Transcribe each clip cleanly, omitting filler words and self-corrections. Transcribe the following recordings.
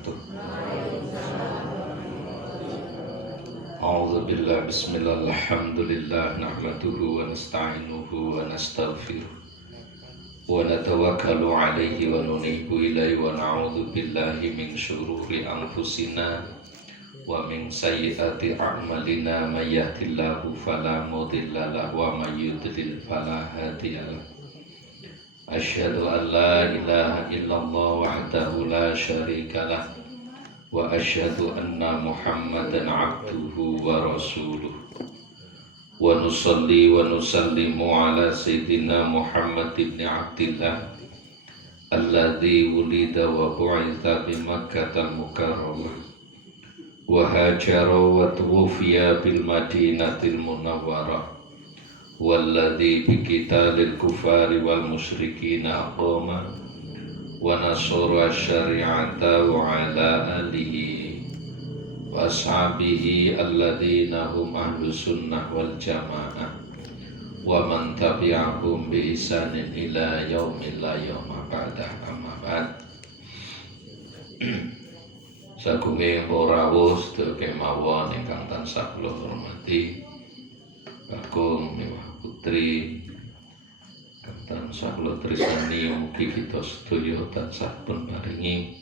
wabarakatuh. A'udzu billahi bismillah alhamdulillah nahmaduhu wa nasta'inuhu wa nastaghfiruh wa natawakkalu alaihi wa nunibu ilaihi wa na'udzu billahi min syururi anfusina wa min sayyiati a'malina may yahdihillahu fala mudilla lahu wa may yudlil fala hadiyalah. Asyhadu an la ilaha illallah wahdahu la syarikalah wa asyhadu anna Muhammadan abduhu wa rasuluh wa nusalli wa nusallimu ala sayyidina Muhammad ibn Abdillah alladhi wulida wa bu'itha bi Makkatal Mukarramah wa hajara wa tuwfiya bil Madinatil Munawwarah walladhi bi qitalil kufari wal musyrikina aqama wa nasara syari'ata wa ala alihi wa ashabihi alladhina hum ahlus sunnah wal jamaah wa man tabi'ahum bi ihsanin ila yaumil la yauma ba'da amma ba'd. Sagunge ora wus deke mawon ingkang tansah kula hormati Kakung Mewah Putri tansah kula tresnani, mugi kita sedaya tansah pun paringi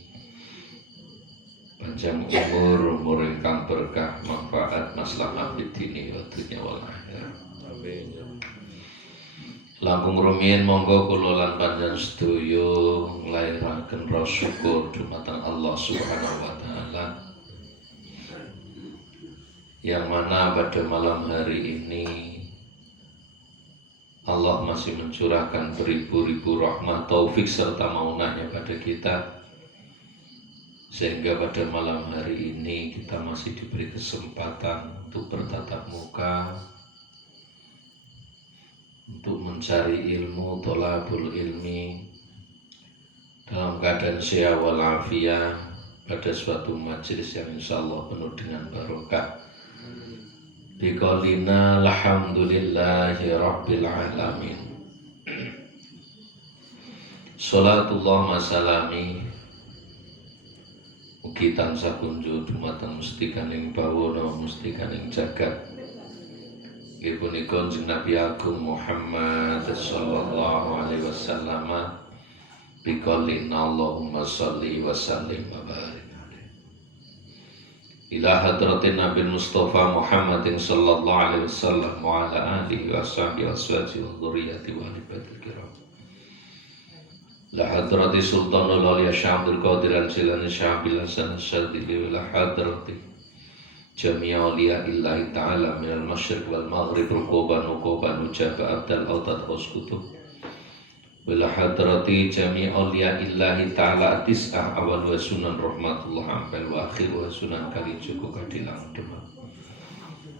panjang umur ingkang berkah, manfaat, maslahah fid dini wa dunya wal akhirah. Amin. Langkung rumiyin monggo kula lan panjenengan sedaya nglairaken rasa syukur dumateng Allah Subhanahu wa taala, yang mana pada malam hari ini Allah masih mencurahkan beribu-ribu rahmat, taufik serta maunahnya pada kita, sehingga pada malam hari ini kita masih diberi kesempatan untuk bertatap muka, untuk mencari ilmu, tholabul ilmi dalam keadaan sehat walafiat pada suatu majelis yang insya Allah penuh dengan barokah. Biqaulina alhamdulillahi rabbil alamin. Salatullah masalami mugi tansah kunjuk dumateng mustikaning bawana mustikaning jagat nggih punika Kanjeng Nabi Agung Muhammad sallallahu alaihi wasallam. Biqaulina Allahumma shalli wa sallim wa barik ila hadratin Nabi Mustafa Muhammadin sallallahu alaihi wasallam wa ala alihi wa sahbihi wa aswaji wa dhurriyyati wa alibatil kiram. La hadrati sultanul awliya syamdul qadiran silani syabil hasan syadili wa la hadrati jami'a awliya illahi ta'ala minal masyriq wal maghrib rukuban ujaba abdal autad khuskutuh wala hadrati jami' awliya illahi ta'ala tis'ah awal wa sunan rahmatullah ampel wa akhir wa sunan kali cukup kadilang demam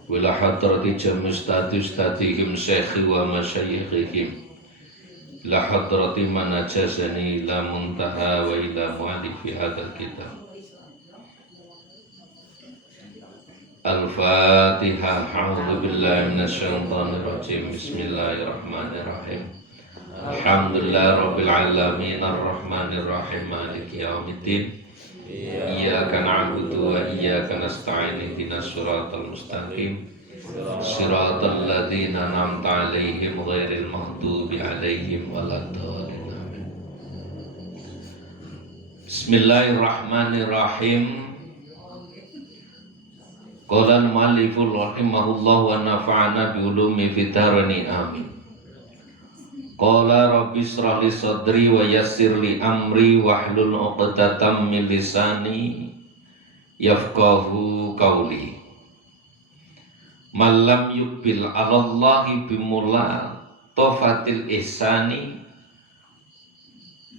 wala hadrati jami' ustadihim syekhi wa masyayikhihim la hadrati manajazani ila muntaha wa ila mu'alifi hadal kitab. Al-Fatihah. A'udzu billahi minasyaitonir rajim. Bismillahirrahmanirrahim. Alhamdulillah rabbil alamin arrahmanir rahim maliki yaumiddin iyyaka na'budu wa iyyaka nasta'in ihdinas siratal mustaqim siratal ladzina an'amta 'alaihim ghairil maghdubi 'alaihim waladdallin. Bismillahirrahmanirrahim. Qala al-mu'allifur rahimahullah wa nafa'ana bi ulumi fid darain amin. Qala rabbi shrah li sadri wa yassir li amri wahlul 'uqdatam min lisani yafqahu qawli. Man lam yuqbil 'ala Allahi bimula tafatil ihsani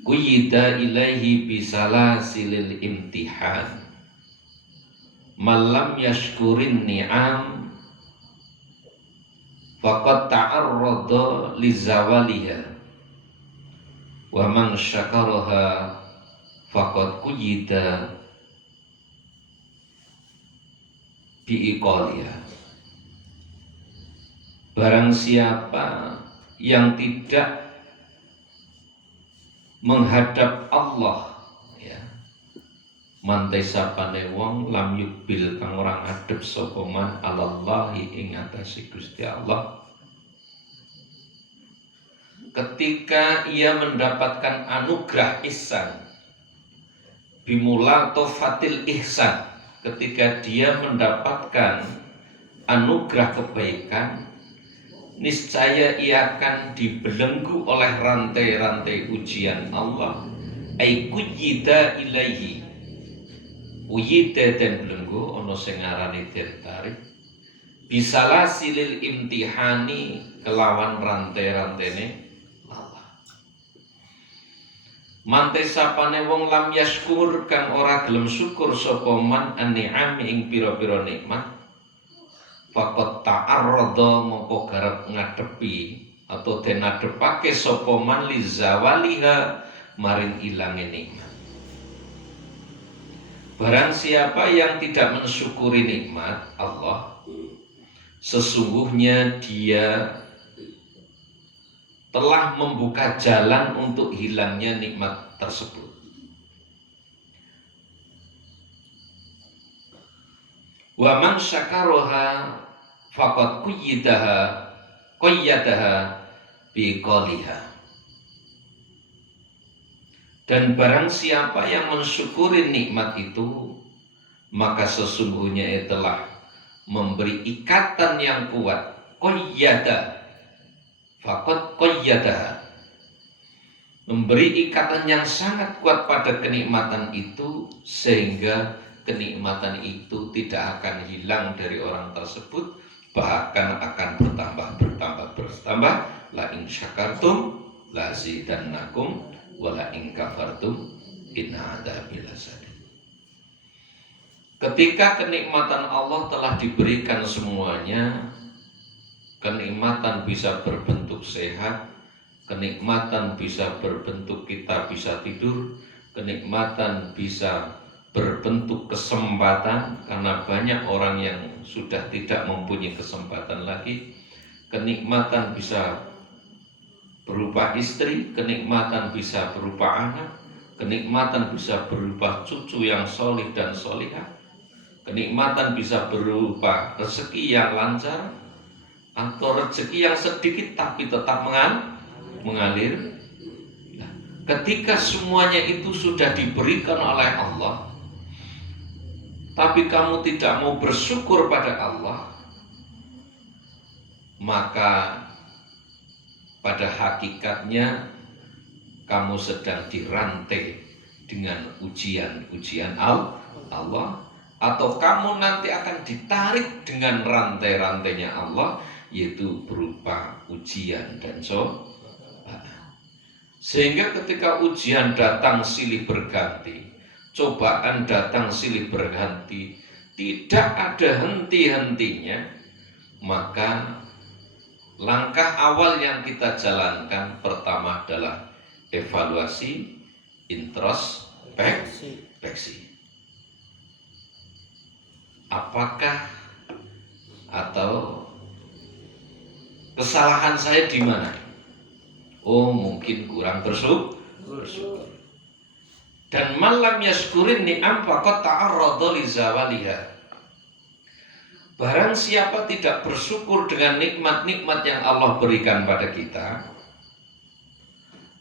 quyida ilaihi bisalasilil imtihan. Man lam yashkurin ni'am faqad ta'arrada lizawaliha wa man syakaraha faqad quyida biiqaliha. Barang siapa yang tidak menghadap Allah, ya, mantai sapane wong lam yubil kang ora ngadhep sapa man alallahi ing atase Gusti Allah ketika ia mendapatkan anugerah ihsan bimula tofatil ihsan ketika dia mendapatkan anugerah kebaikan niscaya ia akan dibelenggu oleh rantai-rantai ujian Allah ai kujida ilaihi uyida dan belenggu ono sing ngarani den tarik bisalah silil imtihani kelawan rantai-rantene Allah mantai sapane wong lam yaskur kang ora gelem syukur sapa man an-ni'am ing pira-pira nikmat faqat ta'arrada moko garap ngadepi atau den adepake sapa man lizawaliha maring ilange nikmat. Barang siapa yang tidak mensyukuri nikmat Allah, sesungguhnya dia telah membuka jalan untuk hilangnya nikmat tersebut. Wa man syakaraha faqad qayyadaha biqaliha. Dan barang siapa yang mensyukuri nikmat itu, maka sesungguhnya ia telah memberi ikatan yang kuat. Qayyada, faqad qayyadaha, memberi ikatan yang sangat kuat pada kenikmatan itu, sehingga kenikmatan itu tidak akan hilang dari orang tersebut, bahkan akan bertambah. La in syakartum la zidannakum wala in kafartum inna adzabi lasadid. Ketika kenikmatan Allah telah diberikan semuanya, kenikmatan bisa berbentuk sehat, kenikmatan bisa berbentuk kita bisa tidur, kenikmatan bisa berbentuk kesempatan karena banyak orang yang sudah tidak mempunyai kesempatan lagi, kenikmatan bisa berupa istri, kenikmatan bisa berupa anak, kenikmatan bisa berupa cucu yang solih dan solihah, kenikmatan bisa berupa rezeki yang lancar atau rezeki yang sedikit tapi tetap mengalir. Nah, ketika semuanya itu sudah diberikan oleh Allah, tapi kamu tidak mau bersyukur pada Allah, maka pada hakikatnya kamu sedang dirantai dengan ujian-ujian Allah, atau kamu nanti akan ditarik dengan rantai-rantainya Allah, yaitu berupa ujian dan cobaan. Sehingga ketika ujian datang silih berganti, cobaan datang silih berganti, tidak ada henti-hentinya, maka langkah awal yang kita jalankan pertama adalah evaluasi, introspeksi. Apakah atau kesalahan saya di mana? Oh, mungkin kurang bersyukur. Dan malam yaskurin ni'am faqad ta'arrada li zawaliha. Barang siapa tidak bersyukur dengan nikmat-nikmat yang Allah berikan pada kita,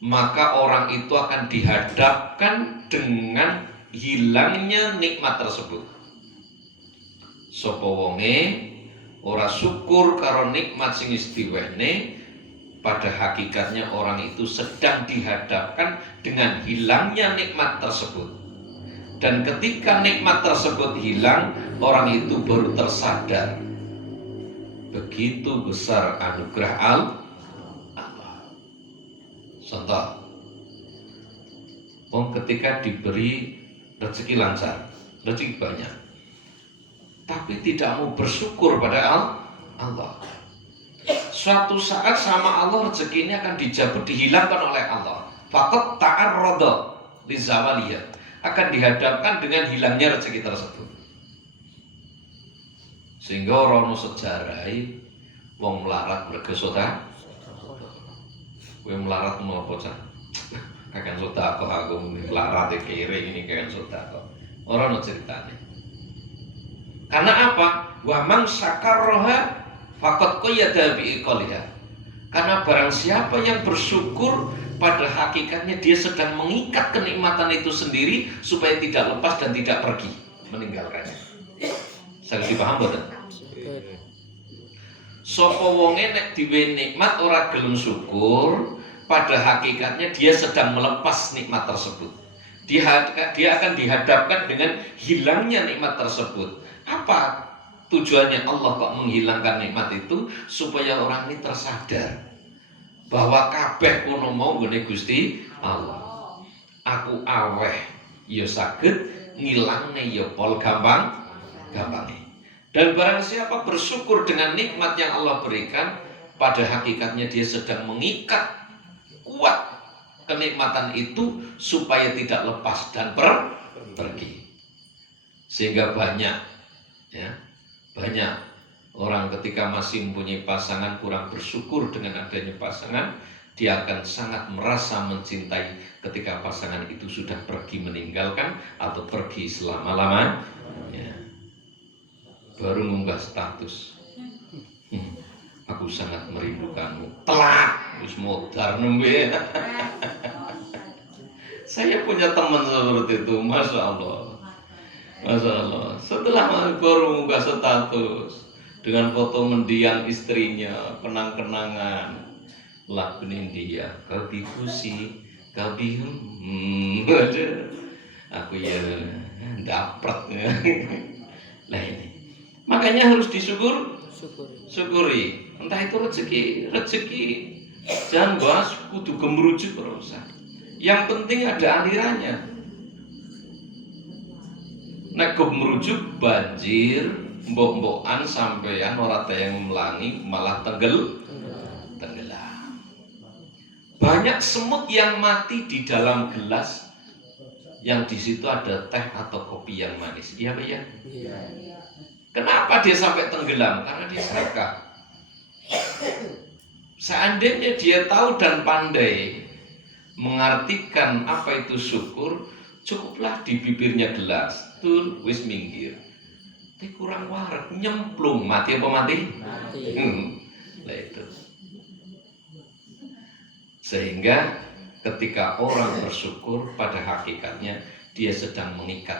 maka orang itu akan dihadapkan dengan hilangnya nikmat tersebut. Sapa wonge ora syukur karo nikmat sing istiwene, pada hakikatnya orang itu sedang dihadapkan dengan hilangnya nikmat tersebut. Dan ketika nikmat tersebut hilang, orang itu baru tersadar begitu besar anugerah Allah. Contoh, ketika diberi rezeki lancar, rezeki banyak, tapi tidak mau bersyukur pada Allah, suatu saat sama Allah rezeki ini akan dijabut, dihilangkan oleh Allah. Faqad ta'arrada li zawaliyah, akan dihadapkan dengan hilangnya rezeki tersebut. Sehingga orang sejarai wong melarat mergo sedekah. Kowe melarat mau apa cah? Kakek sedekah aku melarat kere ini kakek sedekah. Ora ono ceritane. Karena apa? Wa man syakaraha faqad qayyada bi iqaliha. Karena barang siapa yang bersyukur, pada hakikatnya dia sedang mengikat kenikmatan itu sendiri supaya tidak lepas dan tidak pergi meninggalkannya. Saya dipaham boten? Sapa wonge nek diwe nikmat ora gelem syukur, pada hakikatnya dia sedang melepas nikmat tersebut. Dia akan dihadapkan dengan hilangnya nikmat tersebut. Apa tujuannya Allah kok menghilangkan nikmat itu? Supaya orang ini tersadar bahwa kabeh kuno mau nggone Gusti Allah. Aku aweh ya saged ngilangne ya pol gampang-gampange. Dan barang siapa bersyukur dengan nikmat yang Allah berikan, pada hakikatnya dia sedang mengikat kuat kenikmatan itu supaya tidak lepas dan pergi. Sehingga banyak orang ketika masih mempunyai pasangan kurang bersyukur dengan adanya pasangan, dia akan sangat merasa mencintai ketika pasangan itu sudah pergi meninggalkan atau pergi selama-lamanya. Baru mengunggah status, aku sangat merindukanmu. Telak, wis modar nembe. Saya punya teman seperti itu, masya Allah. Setelah baru mengunggah status dengan foto mendiang istrinya, kenang-kenangan, lagu India, kabiku si, aku ya dapet. Lah ini, makanya harus syukuri. Entah itu rezeki, jangan bahas kudu gemerujuk berusaha. Yang penting ada alirannya. Nek merujuk banjir, mbok-mbokan sampeyan ora tayang melangi malah tenggelam. Banyak semut yang mati di dalam gelas yang di situ ada teh atau kopi yang manis. Iya, Pak ya? Kenapa dia sampai tenggelam? Karena dia serakah. Seandainya dia tahu dan pandai mengartikan apa itu syukur, cukuplah di bibirnya gelas. Tur wis minggir. Tapi kurang warak, nyemplung, mati apa mati? Nah itu. Sehingga ketika orang bersyukur, pada hakikatnya dia sedang mengikat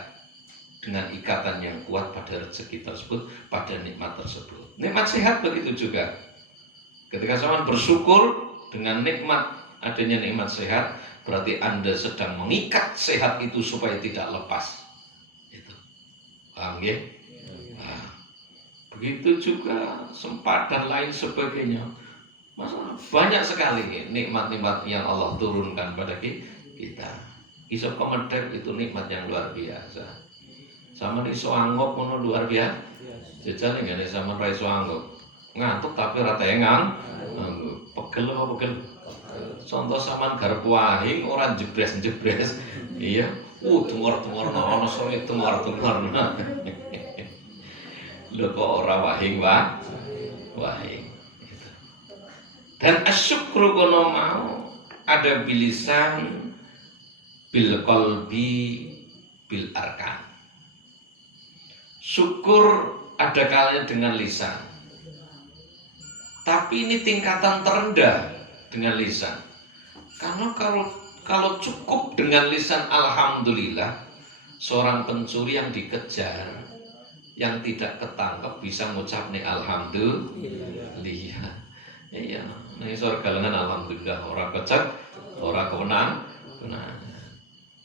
dengan ikatan yang kuat pada rezeki tersebut, pada nikmat tersebut. Nikmat sehat begitu juga. Ketika seorang bersyukur dengan nikmat, adanya nikmat sehat, berarti Anda sedang mengikat sehat itu supaya tidak lepas. Paham ya? Nah, begitu juga sempat dan lain sebagainya. Masalah banyak sekali nikmat-nikmat yang Allah turunkan pada kita. Iso komedek itu nikmat yang luar biasa. Sama iso anggap ono luar biasa. Jajal ngene sama ra iso anggap. Ngantuk tapi rata ngang. Pegel apa pegel? Contoh sampean garap wahing ora jebres-jebres. Iya. Tengor-tengor ono sore tengor-tengor. Lho kok ora wahing wahing. Dan asyukru kono mau ada bilisan bil qalbi bil arkan. Syukur ada kalanya dengan lisan. Tapi ini tingkatan terendah dengan lisan. Karena kalau cukup dengan lisan alhamdulillah, seorang pencuri yang dikejar, yang tidak ketangkep bisa ngucap nih alhamdulillah. Iya, nih soal galengan alhamdulillah, orang kecak, orang kemenang.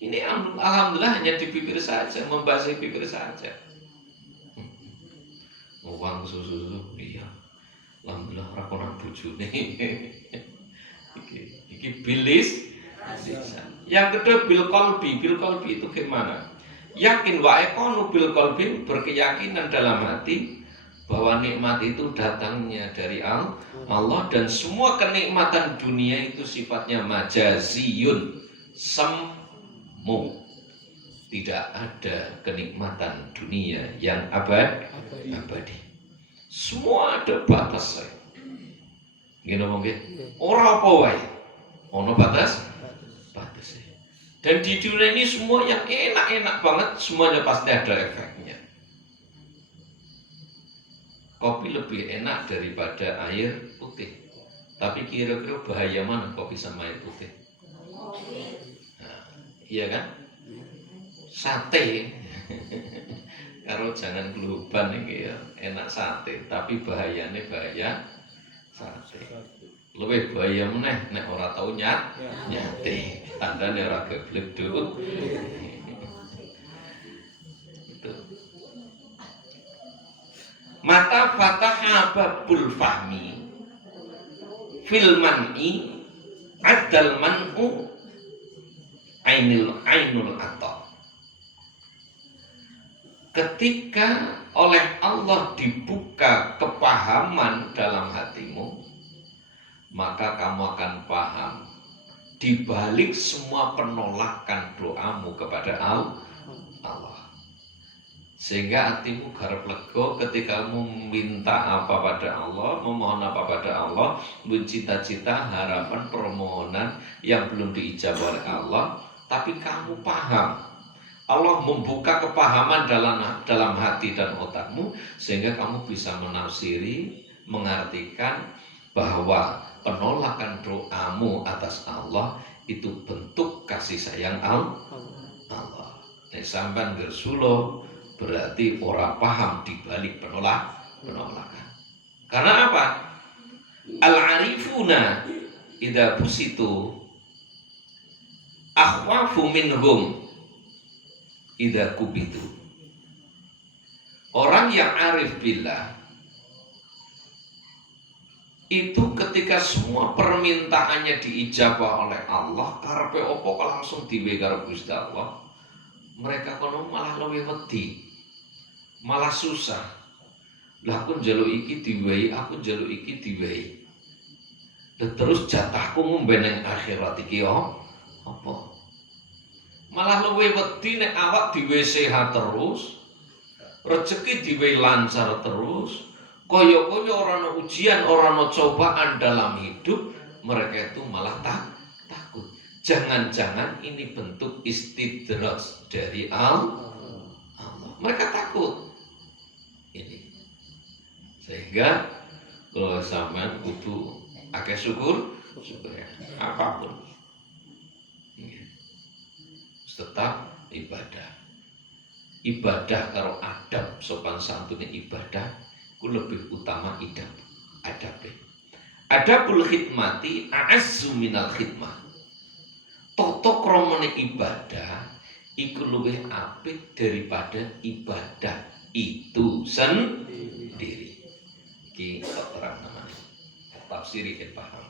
Ini alhamdulillah hanya di bibir saja, membasahi bibir saja. Uang susu, iya. Alhamdulillah orang orang bojone. Iki bilis. Yang kedua bil qalbi itu gimana? Yakin wa ekonu bil qalbi, berkeyakinan dalam hati bahwa nikmat itu datangnya dari Allah dan semua kenikmatan dunia itu sifatnya majaziyun, semu. Tidak ada kenikmatan dunia yang abadi. Semua ada batasnya. Gini ngomong nggih. Ora apa wae. Ono batasnya. Dan di dunia ini semua yang enak-enak banget, semuanya pasti ada efeknya. Kopi lebih enak daripada air putih. Tapi kira-kira bahaya mana kopi sama air putih? Nah, iya kan? Sate. Karo jangan keluban iki ya, enak sate, tapi bahayanya bahaya sate. Lebih bahaya meneh nek ora tau nyate. Tandane ora geblek dut. Itu. Mata fataha babul fahmi fil man'i adal man'u ainul atta. Ketika oleh Allah dibuka kepahaman dalam hatimu, maka kamu akan paham di balik semua penolakan doamu kepada Allah. Sehingga hatimu garap lego ketika kamu meminta apa pada Allah, memohon apa pada Allah, mencita-cita harapan permohonan yang belum diijabah oleh Allah, tapi kamu paham. Allah membuka kepahaman dalam hati dan otakmu sehingga kamu bisa menafsiri, mengartikan bahwa penolakan doamu atas Allah itu bentuk kasih sayang Allah. Nek sampean gersulo berarti ora paham di balik penolakan. Karena apa? Al-arifuna idza busitu akhwafu minhum idza kubitu. Orang yang arif billah itu ketika semua permintaannya diijabah oleh Allah, karepe opo langsung diwe karo Gusti Allah, mereka kono malah luwih wedi, malah susah. Lah aku njaluk iki diwehi, aku njaluk iki diwehi. Terus jatahku ngombe ning akhirat iki apa? Malah luwih wedi nek awak diwehi sehat terus, rezeki diwehi lancar terus. Kaya-kaya orang ujian, orang cobaan dalam hidup, mereka itu malah takut. Jangan-jangan ini bentuk istidraj dari Allah. Mereka takut. Ini. Sehingga kalau sampean kudu akeh syukur ya, apapun. Tetap ibadah. Ibadah karo adab sopan santunnya ibadah lebih utama adab. Adabul khidmati a'azzu minal khidmah. Toto kromone ibadah iku luwih apik daripada ibadah itu sendiri. Iki terang namanya. Tafsiri kita paham.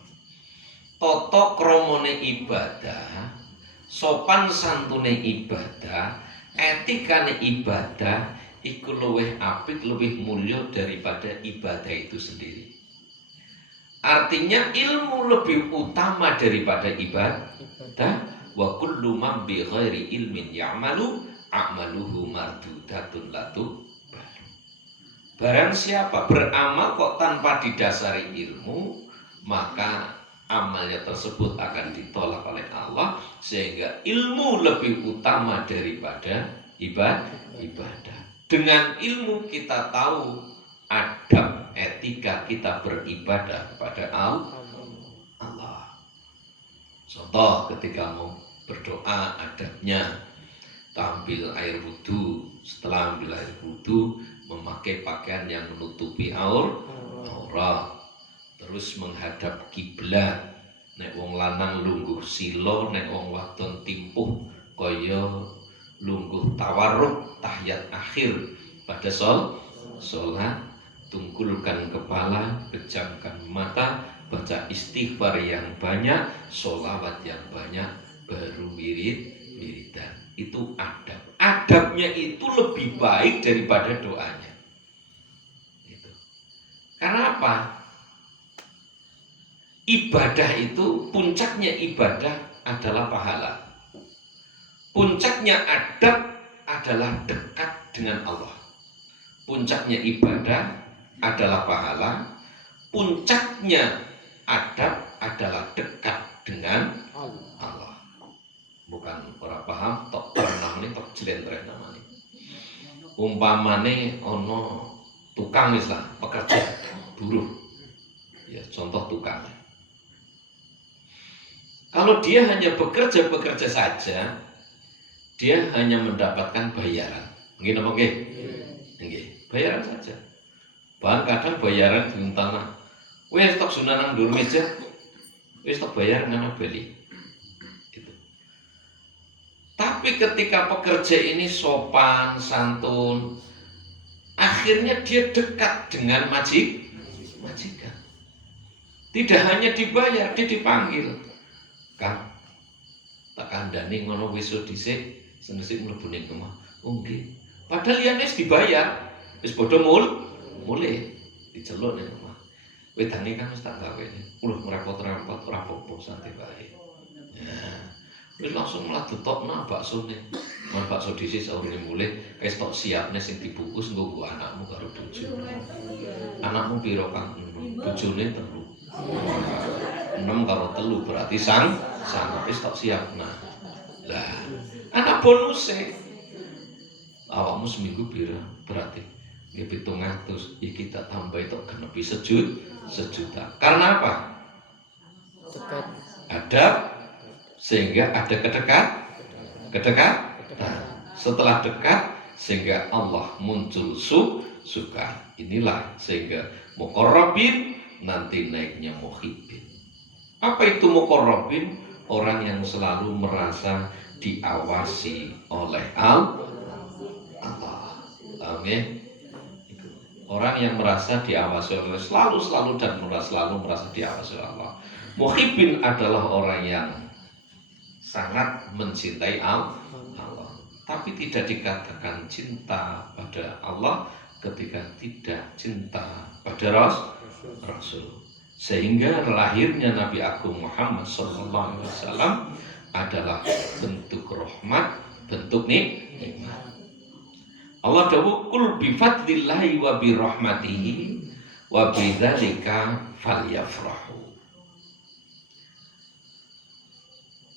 Toto kromone ibadah, sopan santune ibadah, etikane ibadah iku luwih apik, luwih mulya daripada ibadah itu sendiri. Artinya ilmu lebih utama daripada ibadah. Wa kullu man bi ghairi ilmin ya'malu a'maluhu mardudatun latu. Barang siapa beramal kok tanpa didasari ilmu, maka amalnya tersebut akan ditolak oleh Allah, sehingga ilmu lebih utama daripada ibadah. Dengan ilmu kita tahu adab etika kita beribadah kepada Allah. Contoh ketika mau berdoa adabnya ambil air wudu, setelah ambil air wudu memakai pakaian yang menutupi aurat, terus menghadap kiblat. Nek wong lanang lungguh sila, nek wong wadon timpuh kaya lungguh tawarruk tahiyat akhir pada sholat, tungkulkan kepala, pejamkan mata, baca istighfar yang banyak, sholawat yang banyak, baru wiridan. Itu adab. Adabnya itu lebih baik daripada doanya. Itu. Karena apa? Ibadah itu, puncaknya ibadah adalah pahala. Puncaknya adab adalah dekat dengan Allah. Puncaknya ibadah adalah pahala. Puncaknya adab adalah dekat dengan Allah. bukan ora paham tok namane tok jlentreh namane. Umpamane ana tukang wis lah, pekerja, buruh. Ya, contoh tukang. Kalau dia hanya bekerja saja, dia hanya mendapatkan bayaran. Nggih napa nggih? Nggih, bayaran saja. Bahkan kadang bayaran di tanah. Wis tok sunanan ndur meja, wis tok bayar ngono beli. Gitu. Tapi ketika pekerja ini sopan, santun, akhirnya dia dekat dengan majikan. Tidak hanya dibayar, dia dipanggil. Kang, tak kandhani ngono wis dhisik, senesik mlebu ning omah. Oh nggih. Padahal yen wis dibayar, wis padha mulih diceluk ning omah. Wedane kan wis tak gawene. Ulah ngrepot-repot ora apa-apa santai wae. Ya. Wis langsung mlaku tokna baksone. Mun bakso dhisik saurune mulih, wis tok siapne sing dibungkus nggo anakmu karo bojo. Anakmu pira, Kang? Bojone 3. 6 karo 3 berarti sang wis tok siap. Nah. Lah, anak bonuse awakmu seminggu pira? Berarti nggih 700. Iki tak tambahi tok genepi sejuta. Karena apa? Dekat. Ada sehingga ada kedekatan. Setelah dekat sehingga Allah muncul suka. Inilah sehingga muqarrabin nanti naiknya muhibbin. Apa itu muqarrabin? Orang yang selalu merasa diawasi oleh Allah. Amin. Orang yang merasa diawasi oleh selalu merasa diawasi oleh Allah. Muhibbin adalah orang yang sangat mencintai Allah, tapi tidak dikatakan cinta pada Allah ketika tidak cinta pada Rasul. Sehingga lahirnya Nabi Agung Muhammad SAW adalah bentuk rahmat, bentuk nikmat. Allah dawuh kul bi fadlillahi wa bi rahmatihi wa bidzalika falyafrahu.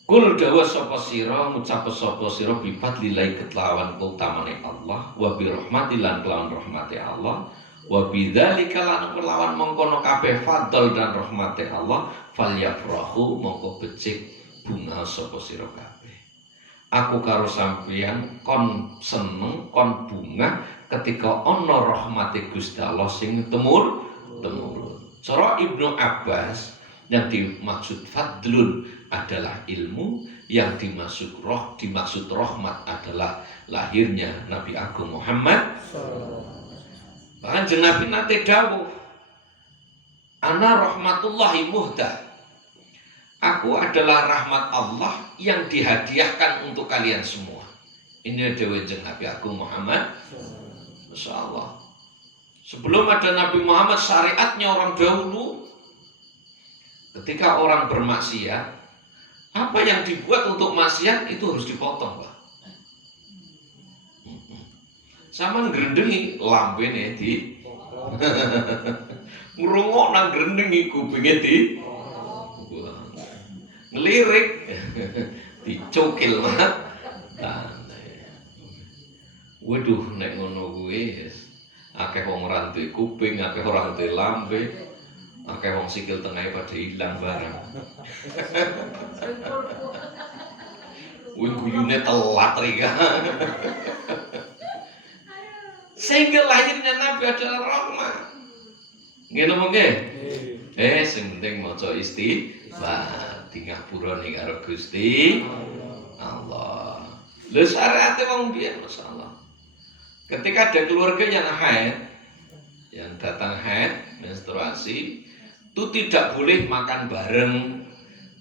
Kul dawa sapa sira ngucap sapa sira bi fadlillahi ketlawan kautamane Allah wa bi rahmati lan kelawan rahmate Allah wa bidzalika lan kelawan mengkono kabeh fadl dan rahmate Allah falyafrahu mongko becik bunga sapa sira kabeh. Aku karo sampeyan kon seneng kon bunga ketika ana rahmate Gusti Allah sing temurun. Cara Ibnu Abbas yang dimaksud fadlun adalah ilmu, yang dimaksud rahmat adalah lahirnya Nabi Agung Muhammad. Bahkan Nabi nate dawuh, ana rahmatullahi muhda. Aku adalah rahmat Allah yang dihadiahkan untuk kalian semua. Ini dawuh Nabi Agung Muhammad. Masya Allah. Sebelum ada Nabi Muhammad, syariatnya orang dahulu, ketika orang bermaksiat, apa yang dibuat untuk maksiat itu harus dipotong, Pak. Sama ngrendengi lambene di ngrungok nang ngrendengi kupinge di ngelirik dicukil banget. Waduh nek ngono kuwi akeh wong ora duwe kuping, akeh ora duwe lambe, akeh wong sikil tengahe pada ilang bareng. Kuwi guyune telat rika. Sehingga lahirnya Nabi adalah rahmat. Nggih napa nggih? Sing penting maca istighfar. Di ngapura ning karo Gusti Allah. Lha syariate wong biyen masyaallah. Ketika ada keluarga yang haid, yang datang haid, menstruasi, itu tidak boleh makan bareng,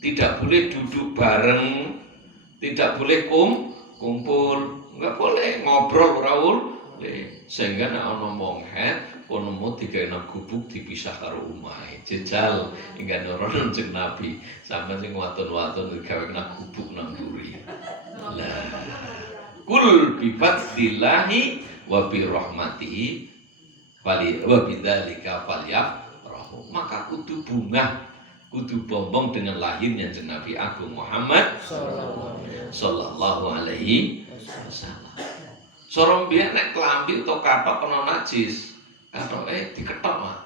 tidak boleh duduk bareng, tidak boleh kumpul, enggak boleh ngobrol ora boleh. Sehingga nek ana wong haid kono mau digawe gubuk dipisah karo omahe. Jejal enggak nurun jeneng Nabi. Sampe sing watun-watun digawe gubuk nang mburi. Lah. Kul bi fadlillahi wa bi rahmatihi wa bidzalika falyafrahu. Maka kudu bunga, kudu bombong dengan lahirnya Kanjeng Nabi Agung Muhammad sallallahu alaihi wasallam. Sora mbiyen nek klambi utawa kathok kena najis, kathoke dikethok, Mak.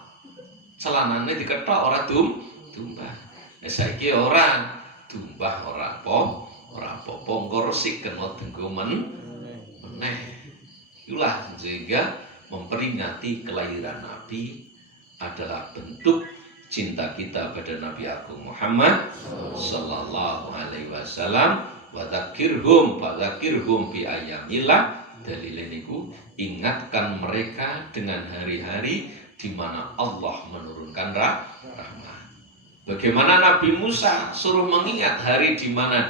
Celanane dikethok ora tumbah. Nek saiki ora tumbah ora apa-apa, engko resik kena denggo meneh. Itulah sehingga memperingati kelahiran Nabi adalah bentuk cinta kita pada Nabi Agung Muhammad sallallahu alaihi wasallam. Wa dzakirhum bi ayyamillah. Dalile niku ingatkan mereka dengan hari-hari di mana Allah menurunkan rahmat. Bagaimana Nabi Musa suruh mengingat hari di mana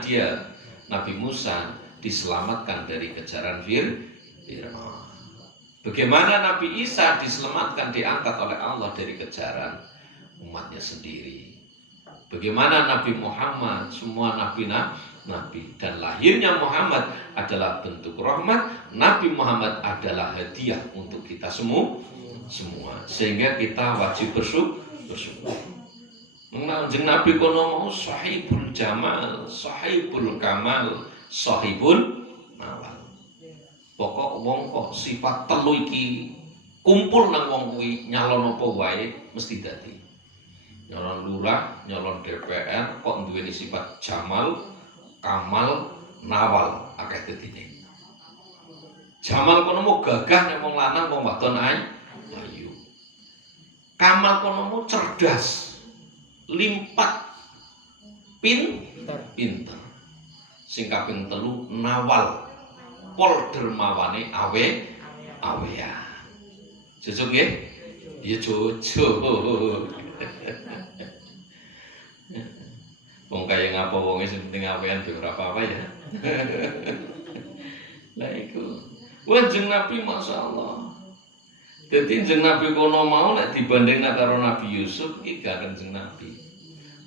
Nabi Musa diselamatkan dari kejaran Fir'aun. Bagaimana Nabi Isa diselamatkan, diangkat oleh Allah dari kejaran umatnya sendiri. Bagaimana Nabi Muhammad, semua nabi dan lahirnya Muhammad adalah bentuk rahmat. Nabi Muhammad adalah hadiah untuk kita semua. Sehingga kita wajib bersyukur. Kanjeng Nabi kono mau sahibul jamal, sahibul kamal, sahibul nawal. Pokok wong kok sifat telu iki kumpul nang wong kuwi nyalon apa wae mesti dadi. Nyalon lurah, nyalon DPR kok duweni sifat jamal, kamal, nawal akeh dadine. Jamal kono mau gagah nek wong lanang wong wadon ayu. Kamal kono mau cerdas, limpat, pinter. Sing kaping telu nawal, pol dermawane awean. Jojo nggih? Ya jojo. Wong kaya ngapa wonge sing penting awean dhewe ora apa-apa ya. Lah iku. Kanjeng Nabi masyaallah. Dadi Kanjeng Nabi kono mau nek dibandingna karo Nabi Yusuf iki gak Kanjeng Nabi.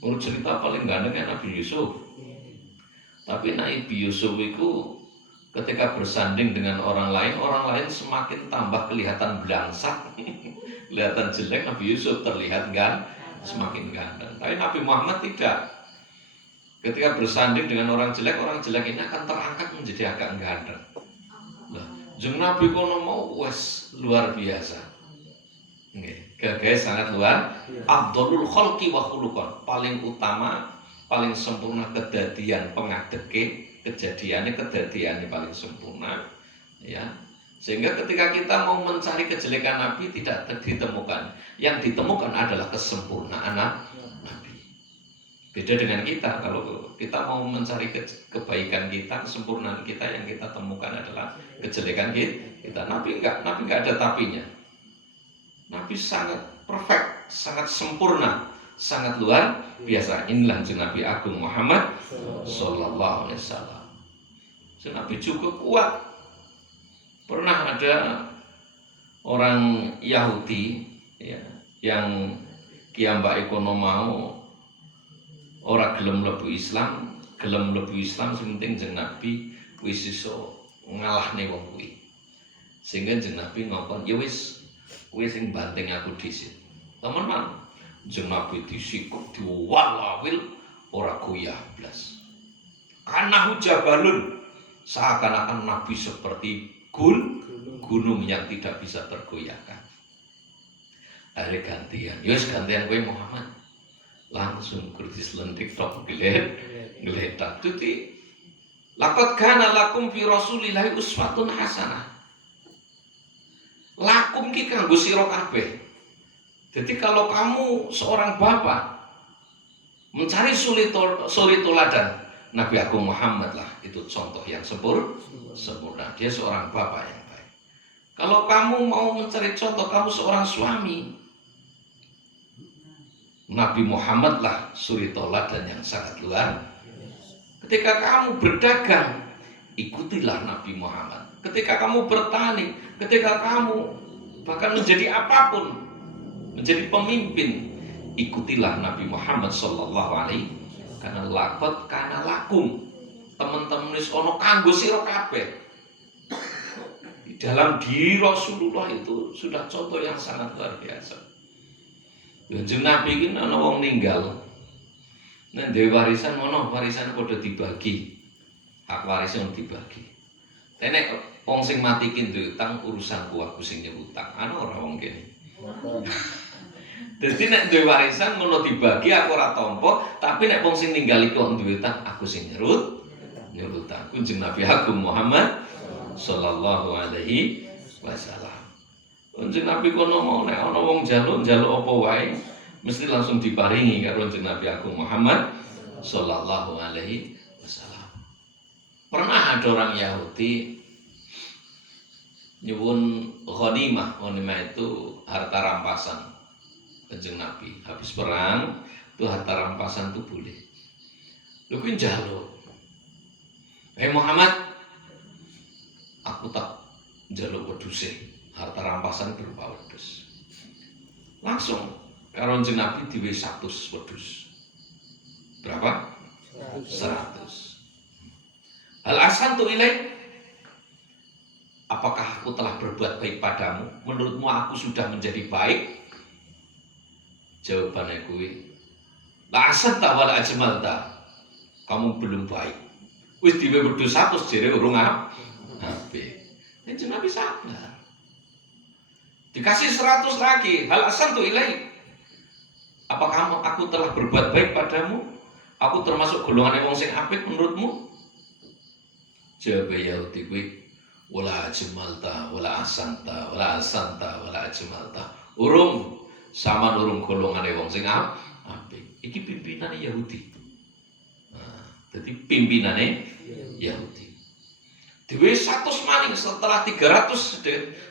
Menurut cerita paling gandeng Nabi Yusuf. Tapi Nabi Yusuf itu ketika bersanding dengan orang lain semakin tambah kelihatan belangsak, kelihatan jelek. Nabi Yusuf terlihat semakin ganteng. Tapi Nabi Muhammad tidak. Ketika bersanding dengan orang jelek ini akan terangkat menjadi agak ganteng. Jeng Nabi kono mau wes luar biasa. Gagahnya sangat luar. Afdhalul khalqi wa khuluqan, paling utama, paling sempurna kedadian pengadeke, kedadiannya paling sempurna, ya. Sehingga ketika kita mau mencari kejelekan Nabi tidak ditemukan. Yang ditemukan adalah kesempurnaan Nabi. Beda dengan kita, kalau kita mau mencari kebaikan kita, kesempurnaan kita, yang kita temukan adalah kejelekan kita. Nabi enggak ada tapinya. Nabi sangat perfect, sangat sempurna, sangat luar biasa. Inilah Nabi Agung Muhammad sallallahu alaihi wasallam. Nabi juga kuat. Pernah ada orang Yahudi, ya, yang kiambak ekonomi mau ora gelem mlebu Islam sing penting jeneng Nabi wis iso ngalahne wong kuwi. Sehingga jeneng Nabi ngomong, ya wis kowe sing banting aku dhisik. Teman-teman, jeneng Nabi disikuk diwalawil ora goyah blas. Kanahu jabalun, seakan-akan Nabi seperti gunung yang tidak bisa tergoyahkan. Akhirnya gantian, yos gantian kowe Muhammad. Langsung kurtis lentik tok geletak. Tuti laqad kana lakum fi rasulillahi uswatun hasanah. Lakum ki kanggo sira kabeh. Jadi kalau kamu seorang bapak mencari suri teladan, Nabi Agung Muhammad lah itu contoh yang sempurna. Dia seorang bapak yang baik. Kalau kamu mau mencari contoh, kamu seorang suami, Nabi Muhammad lah suri teladan yang sangat luar. Ketika kamu berdagang, ikutilah Nabi Muhammad. Ketika kamu bertani, ketika kamu bahkan menjadi apapun, menjadi pemimpin, ikutilah Nabi Muhammad sallallahu alaihi. Karena laqad kana lakum, teman-teman wis ono kanggo sira kabeh. Di dalam diri Rasulullah itu sudah contoh yang sangat luar biasa. Kanjeng Nabi iki ana wong ninggal Nek duwe warisan ngono, warisan padha dibagi. Hak warisnya dibagi. Tapi nek wong sing mati ki duwe utang urusanku aku sing nyutang. Ana ora wong kene. Dadi nek duwe warisan ngono dibagi aku ora tampa, tapi nek wong sing ninggali kok duwe utang aku sing nyerut utang. Kunjung Nabi Agung Muhammad sallallahu alaihi wasallam. Kunjung Nabi kono mau nek ana wong njaluk apa wae mesti langsung diparingi karo Kanjeng Nabi Agung Muhammad sallallahu alaihi wasallam. Pernah ada orang Yahudi nyuwun ghanimah. Ghanimah itu harta rampasan Kanjeng Nabi. Habis perang itu harta rampasan itu boleh. Lho kuwi njaluk. Muhammad, aku tak njaluk wedhuse. Harta rampasan berupa wedhus. Langsung karo Kanjeng Nabi diwe 100 wedhus. Berapa? 100. Hal asantu ilaik, apakah aku telah berbuat baik padamu? Menurutmu aku sudah menjadi baik? Jawabannya kuwi, la asanta wala ajmalta. Kamu belum baik. Wis diwe wedhus 100 jere urung apik. Kanjeng Nabi sabar. Dikasih 100 lagi. Hal asantu ilaik, apakah aku telah berbuat baik padamu? Aku termasuk golongan wong sing apik menurutmu? Jawab Yahudi kuwi, wala ajmalta wala asanta wala asanta wala ajmalta. Urung sama urung golongane wong sing apik. Iki pimpinane Yahudi. Nah, jadi pimpinane Yahudi. Dewe 100 maning setelah 300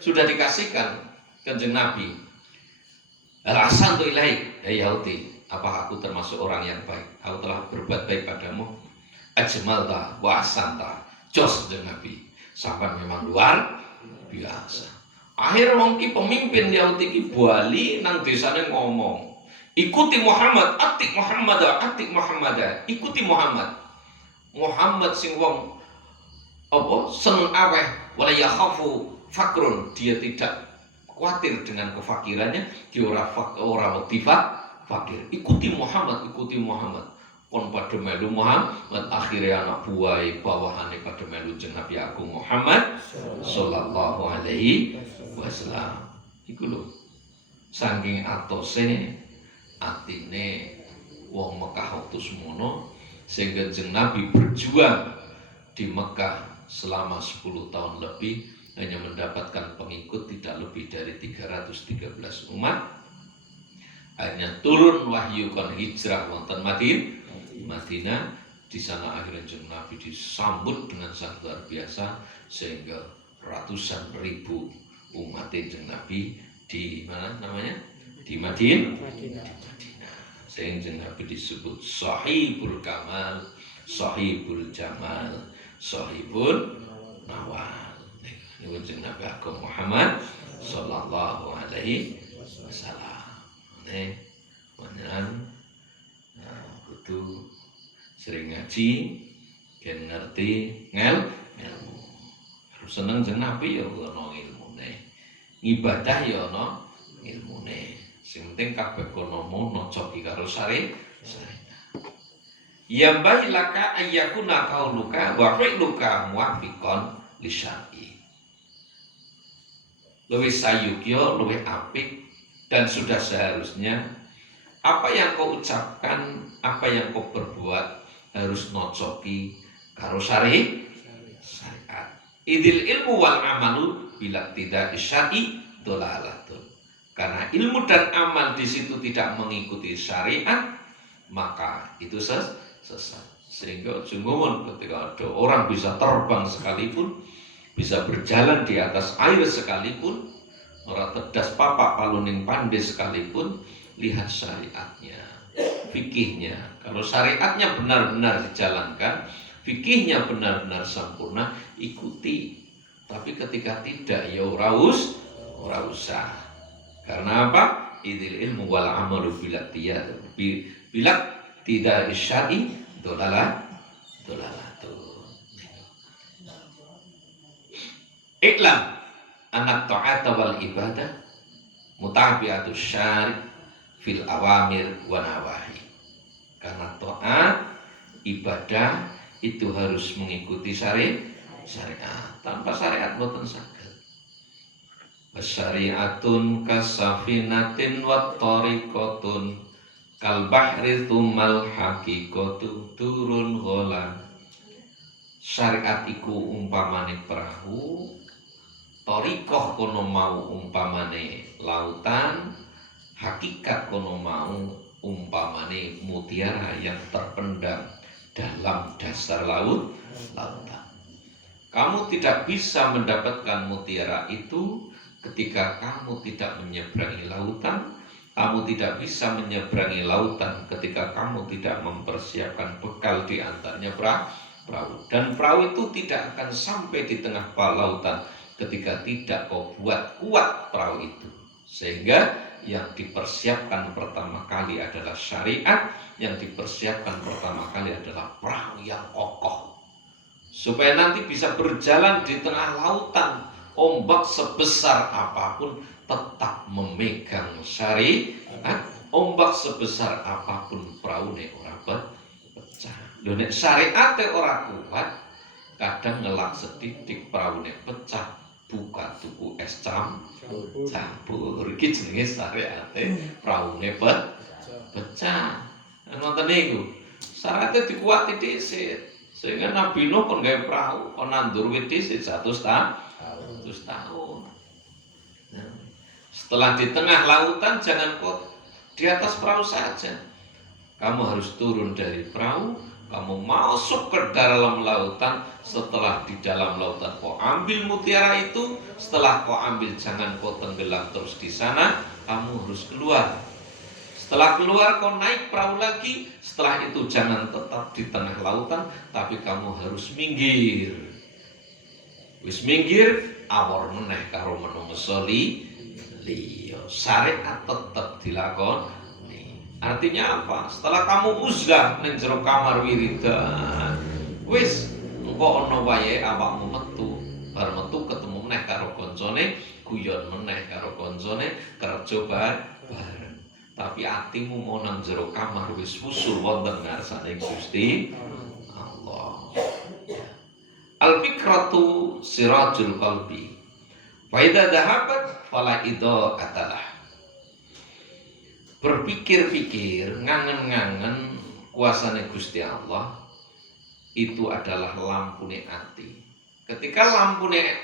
sudah dikasihkan Kanjeng Nabi. Alasan tu ilahi, Yahudi, apakah aku termasuk orang yang baik? Aku telah berbuat baik padamu. Ajmalta wa asanta. Jos Kanjeng Nabi. Sampai memang luar biasa. Akhir wong ki pemimpin Yahudi ki bali nang desane ngomong, ikuti Muhammad, atik Muhammad, atik Muhammad. Ikuti Muhammad. Muhammad sing wong apa seneng aweh wala yakhafu fakrun, dia tidak khawatir dengan kefakirannya, dia ora fakir. Ikuti Muhammad, ikuti Muhammad. Kon pada melu Muhammad, akhirnya anak buah bawahane pada melu jeung Nabi Agung Muhammad sallallahu alaihi wasallam. Iku lho, saking atose atine wong Mekah waktu semono, sehingga jeung Nabi berjuang di Mekah selama 10 tahun lebih hanya mendapatkan pengikut tidak lebih dari 313 umat. Hanya turun wahyu kon hijrah wonten Madinah. Di sana akhirnya jeung Nabi disambut dengan sangat luar biasa, sehingga ratusan ribu umat jeung Nabi di mana namanya? Di Madinah. Sehingga jeung Nabi disebut Sahibul Kamal, Sahibul Jamal, Sahibul Nawal. Ini jeung Nabi Agung Muhammad sallallahu alaihi wasallam. Nih, panjenengan kudu sering ngaji, kan ngerti ilmu. Harus seneng jeung Nabi ya ono ilmune. Ibadah ya ono ilmune. Sing penting kabeh kono nocoki karo syariat. Ya bailaka ayyakuna qauluka wa fi'luka muwafiqan li syar'i. Luwih sayukya, luwih apik, dan sudah seharusnya apa yang kau ucapkan, apa yang kau perbuat harus nocoki karo syariat. Idil ilmu wal amalu bila tidak syar'i dolalatun. Karena ilmu dan amal di situ tidak mengikuti syariat, maka itu sesat. Sehingga jumlah ketika ada orang bisa terbang sekalipun, bisa berjalan di atas air sekalipun, orang tedas papak paluning pandai sekalipun, lihat syariatnya, fikihnya. Kalau syariatnya benar-benar dijalankan, fikihnya benar-benar sempurna, ikuti. Tapi ketika tidak, ya ora usah. Karena apa? Idil ilmu wal amalu bila tidak syar'i dolalatun. Iklam anak ta'ata wal ibadah mutabi'atus syari' fil awamir wa nawahi. Karena taat ibadah itu harus mengikuti syariat. Tanpa syariat boten saged. Syariatun kasafinatin wa tariqatun kal bahri tumal haqiqatu turun gholan. Syariat iku umpamane perahu, thariqah kono mau umpamane lautan, hakikat kono mau umpamane mutiara yang terpendam dalam dasar lautan. Kamu tidak bisa mendapatkan mutiara itu ketika kamu tidak menyeberangi lautan. Kamu tidak bisa menyeberangi lautan ketika kamu tidak mempersiapkan bekal di antaranya perahu. Dan perahu itu tidak akan sampai di tengah lautan ketika tidak kau buat kuat perahu itu. Sehingga yang dipersiapkan pertama kali adalah syariat, yang dipersiapkan pertama kali adalah perahu yang kokoh. Supaya nanti bisa berjalan di tengah lautan, ombak sebesar apapun tetap memegang syariat. Ombak sebesar apapun peraune ora pecah. Lho nek syariate ora kuat, kadang ngelak sedidik peraune pecah, buka tuku es campur. Iki jenenge syariate peraune pecah. Ngoten niku. Syariate dikuati dhisik. Sehingga Nabi Nuh kon gawe perahu, kon nandur wit dhisik 100 tahun. Nah, setelah di tengah lautan jangan kok di atas perahu saja. Kamu harus turun dari perahu, kamu masuk ke dalam lautan. Setelah di dalam lautan kau ambil mutiara itu, setelah kau ambil jangan kau tenggelam terus di sana, kamu harus keluar. Setelah keluar kau naik perahu lagi, setelah itu jangan tetap di tengah lautan, tapi kamu harus minggir. Wis minggir, awor meneh karo menungso liya. Syariat tetap dilakoni. Artinya apa? Setelah kamu uzlah ning jero kamar wiridan, wis engko ana wayahe awakmu metu. Bar metu ketemu meneh karo koncone, guyon meneh karo koncone, kerja bareng. Tapi atimu mau nang jero kamar wis usul wonten ngarsane Gusti Allah. Al-fikratu sirajul qalbi. Fa idza dhahabat fala idha'atalah. Berpikir-pikir, ngangen-ngangen kuasane Gusti Allah itu adalah lampune ati. Ketika lampune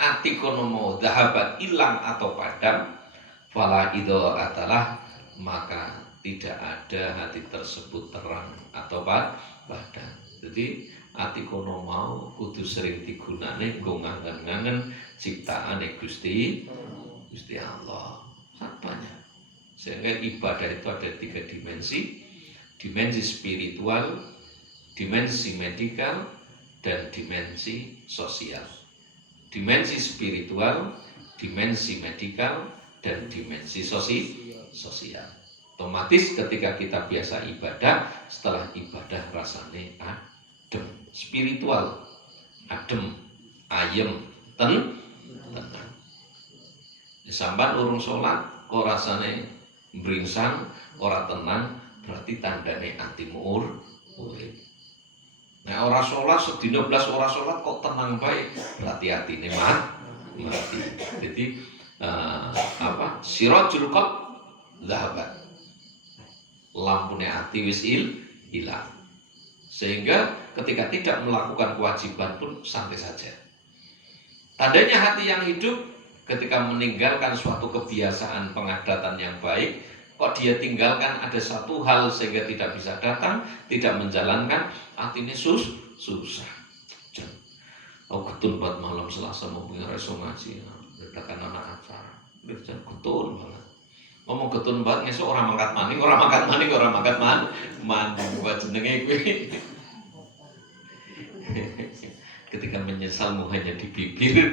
ati kono mau dhahabat hilang atau padam, fala idha'atalah, maka tidak ada hati tersebut terang atau padam. Jadi ati kono mau kudu sering digunane nggo ngangen-ngangen ciptaane Gusti Allah. Sapanya. Sehingga ibadah itu ada 3 dimensi. Dimensi spiritual, dimensi medikal, dan dimensi sosial. Dimensi spiritual, dimensi medikal, dan dimensi sosial. Otomatis ketika kita biasa ibadah, setelah ibadah rasane adem, spiritual, adem, ayem, tenang. Sampai urung sholat, kok rasane mbringsang, ora tenang, berarti tandane atimu urip. Nah, ora sholat sedina blas ora sholat kok tenang bae, berarti atine mati. Jadi sirajul qalb dhahabat. Lampune ati wis hilang. Sehingga ketika tidak melakukan kewajiban pun santai saja. Tandanya hati yang hidup ketika meninggalkan suatu kebiasaan pengadatan yang baik, kok dia tinggalkan ada satu hal sehingga tidak bisa datang, tidak menjalankan, hatinya susah. Aku ketun buat malam Selasa mau punya reso ngaji, redakan anak acara, ketun banget. Ngomong ketun banget, ngesuk orang mangkat maning, buat jenenge kuwi. Ketika menyesalmu hanya di bibir.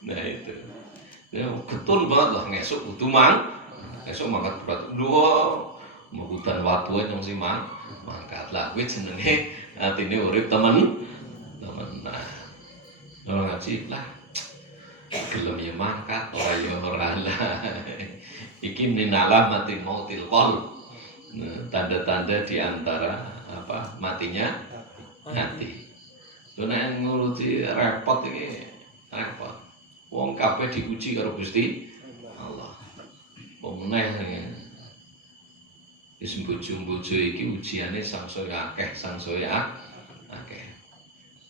Nah itu. Ya ketun banget lah ngesuk kudu esuk mangkat berat. Mau hutan watu aja mesti mangkat lah kuwi jenenge atine urip temen. Nah. Ora ngaji lah. Gelem ya mangkat ora ya ora lah. Iki min alamati mautil qalb. Nah, tanda-tanda di antara matinya hati. Lho nek nguruti repot iki, repot. Wong kabeh diuji karo Gusti Allah. Pemeneh wis bojo-bojo iki ujiane sangsaya akeh.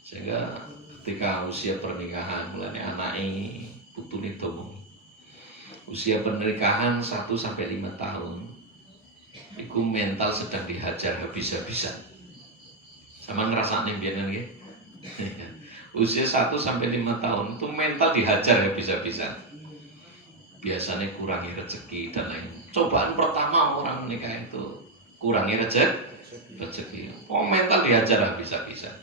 Sehingga ketika usia pernikahan mulane anake putune dawa. Usia pernikahan 1 sampai 5 tahun. Iku mental sedang dihajar habis-habisan. Sama ngrasakne mbiyen nggih. Usia 1 sampai 5 tahun itu mental dihajar habis-habisan. Biasanya kurangi rezeki dan lain. Cobaan pertama orang menikah itu kurangi rezeki. Oh, mental dihajar habis-habisan.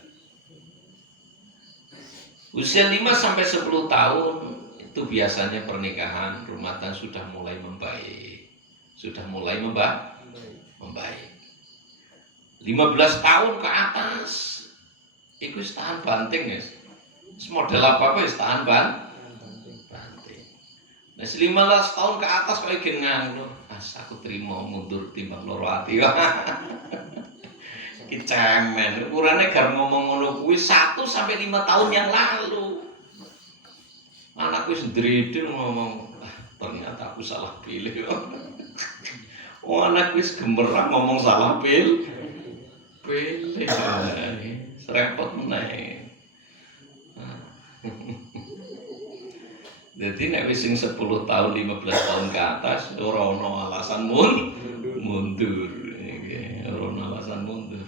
Usia 5 sampai 10 tahun itu biasanya pernikahan rumah tangga sudah mulai membaik. Sudah mulai membaik. 15 tahun ke atas itu tahan banting ya. Model apa wis tahan banting. Nah, 15 tahun ke atas kok iki nganggo, aku terima mundur timbang loro ati. Iki cemen, ukurane gar ngomong ngono kuwi 1 sampai 5 tahun yang lalu. Anakku wis ndredel ngomong, ternyata aku salah pilih. Oh, anak wis gemerang ngomong salah pilih. Serempot meneh. Jadi nek wis sing 10 tahun 15 tahun ke atas ora ono alasan mundur. Ora ono alasan mundur.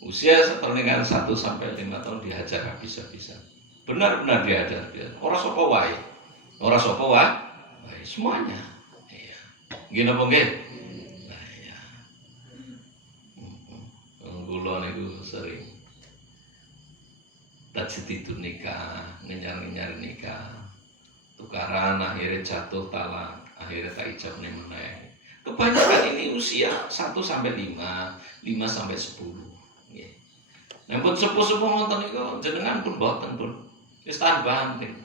Usia pernikahan 1 sampai 5 tahun dihajar habis-habisan. Benar-benar dihajar. Ora sapa wae. Ora sapa wae, semuanya. Iya. Nggih napa nggih? Nah, iya. Kula niku sering tajdid nikah, ngenyar-ngenyar nikah. Tukaran akhirnya jatuh talak, akhirnya tak ijabne meneh. Kebanyakan ini usia 1 sampai 5, 5 sampai 10. Nggih. Nek pun sepuh-sepuh wonten niku jenengan pun boten pun. Wis tahan banting.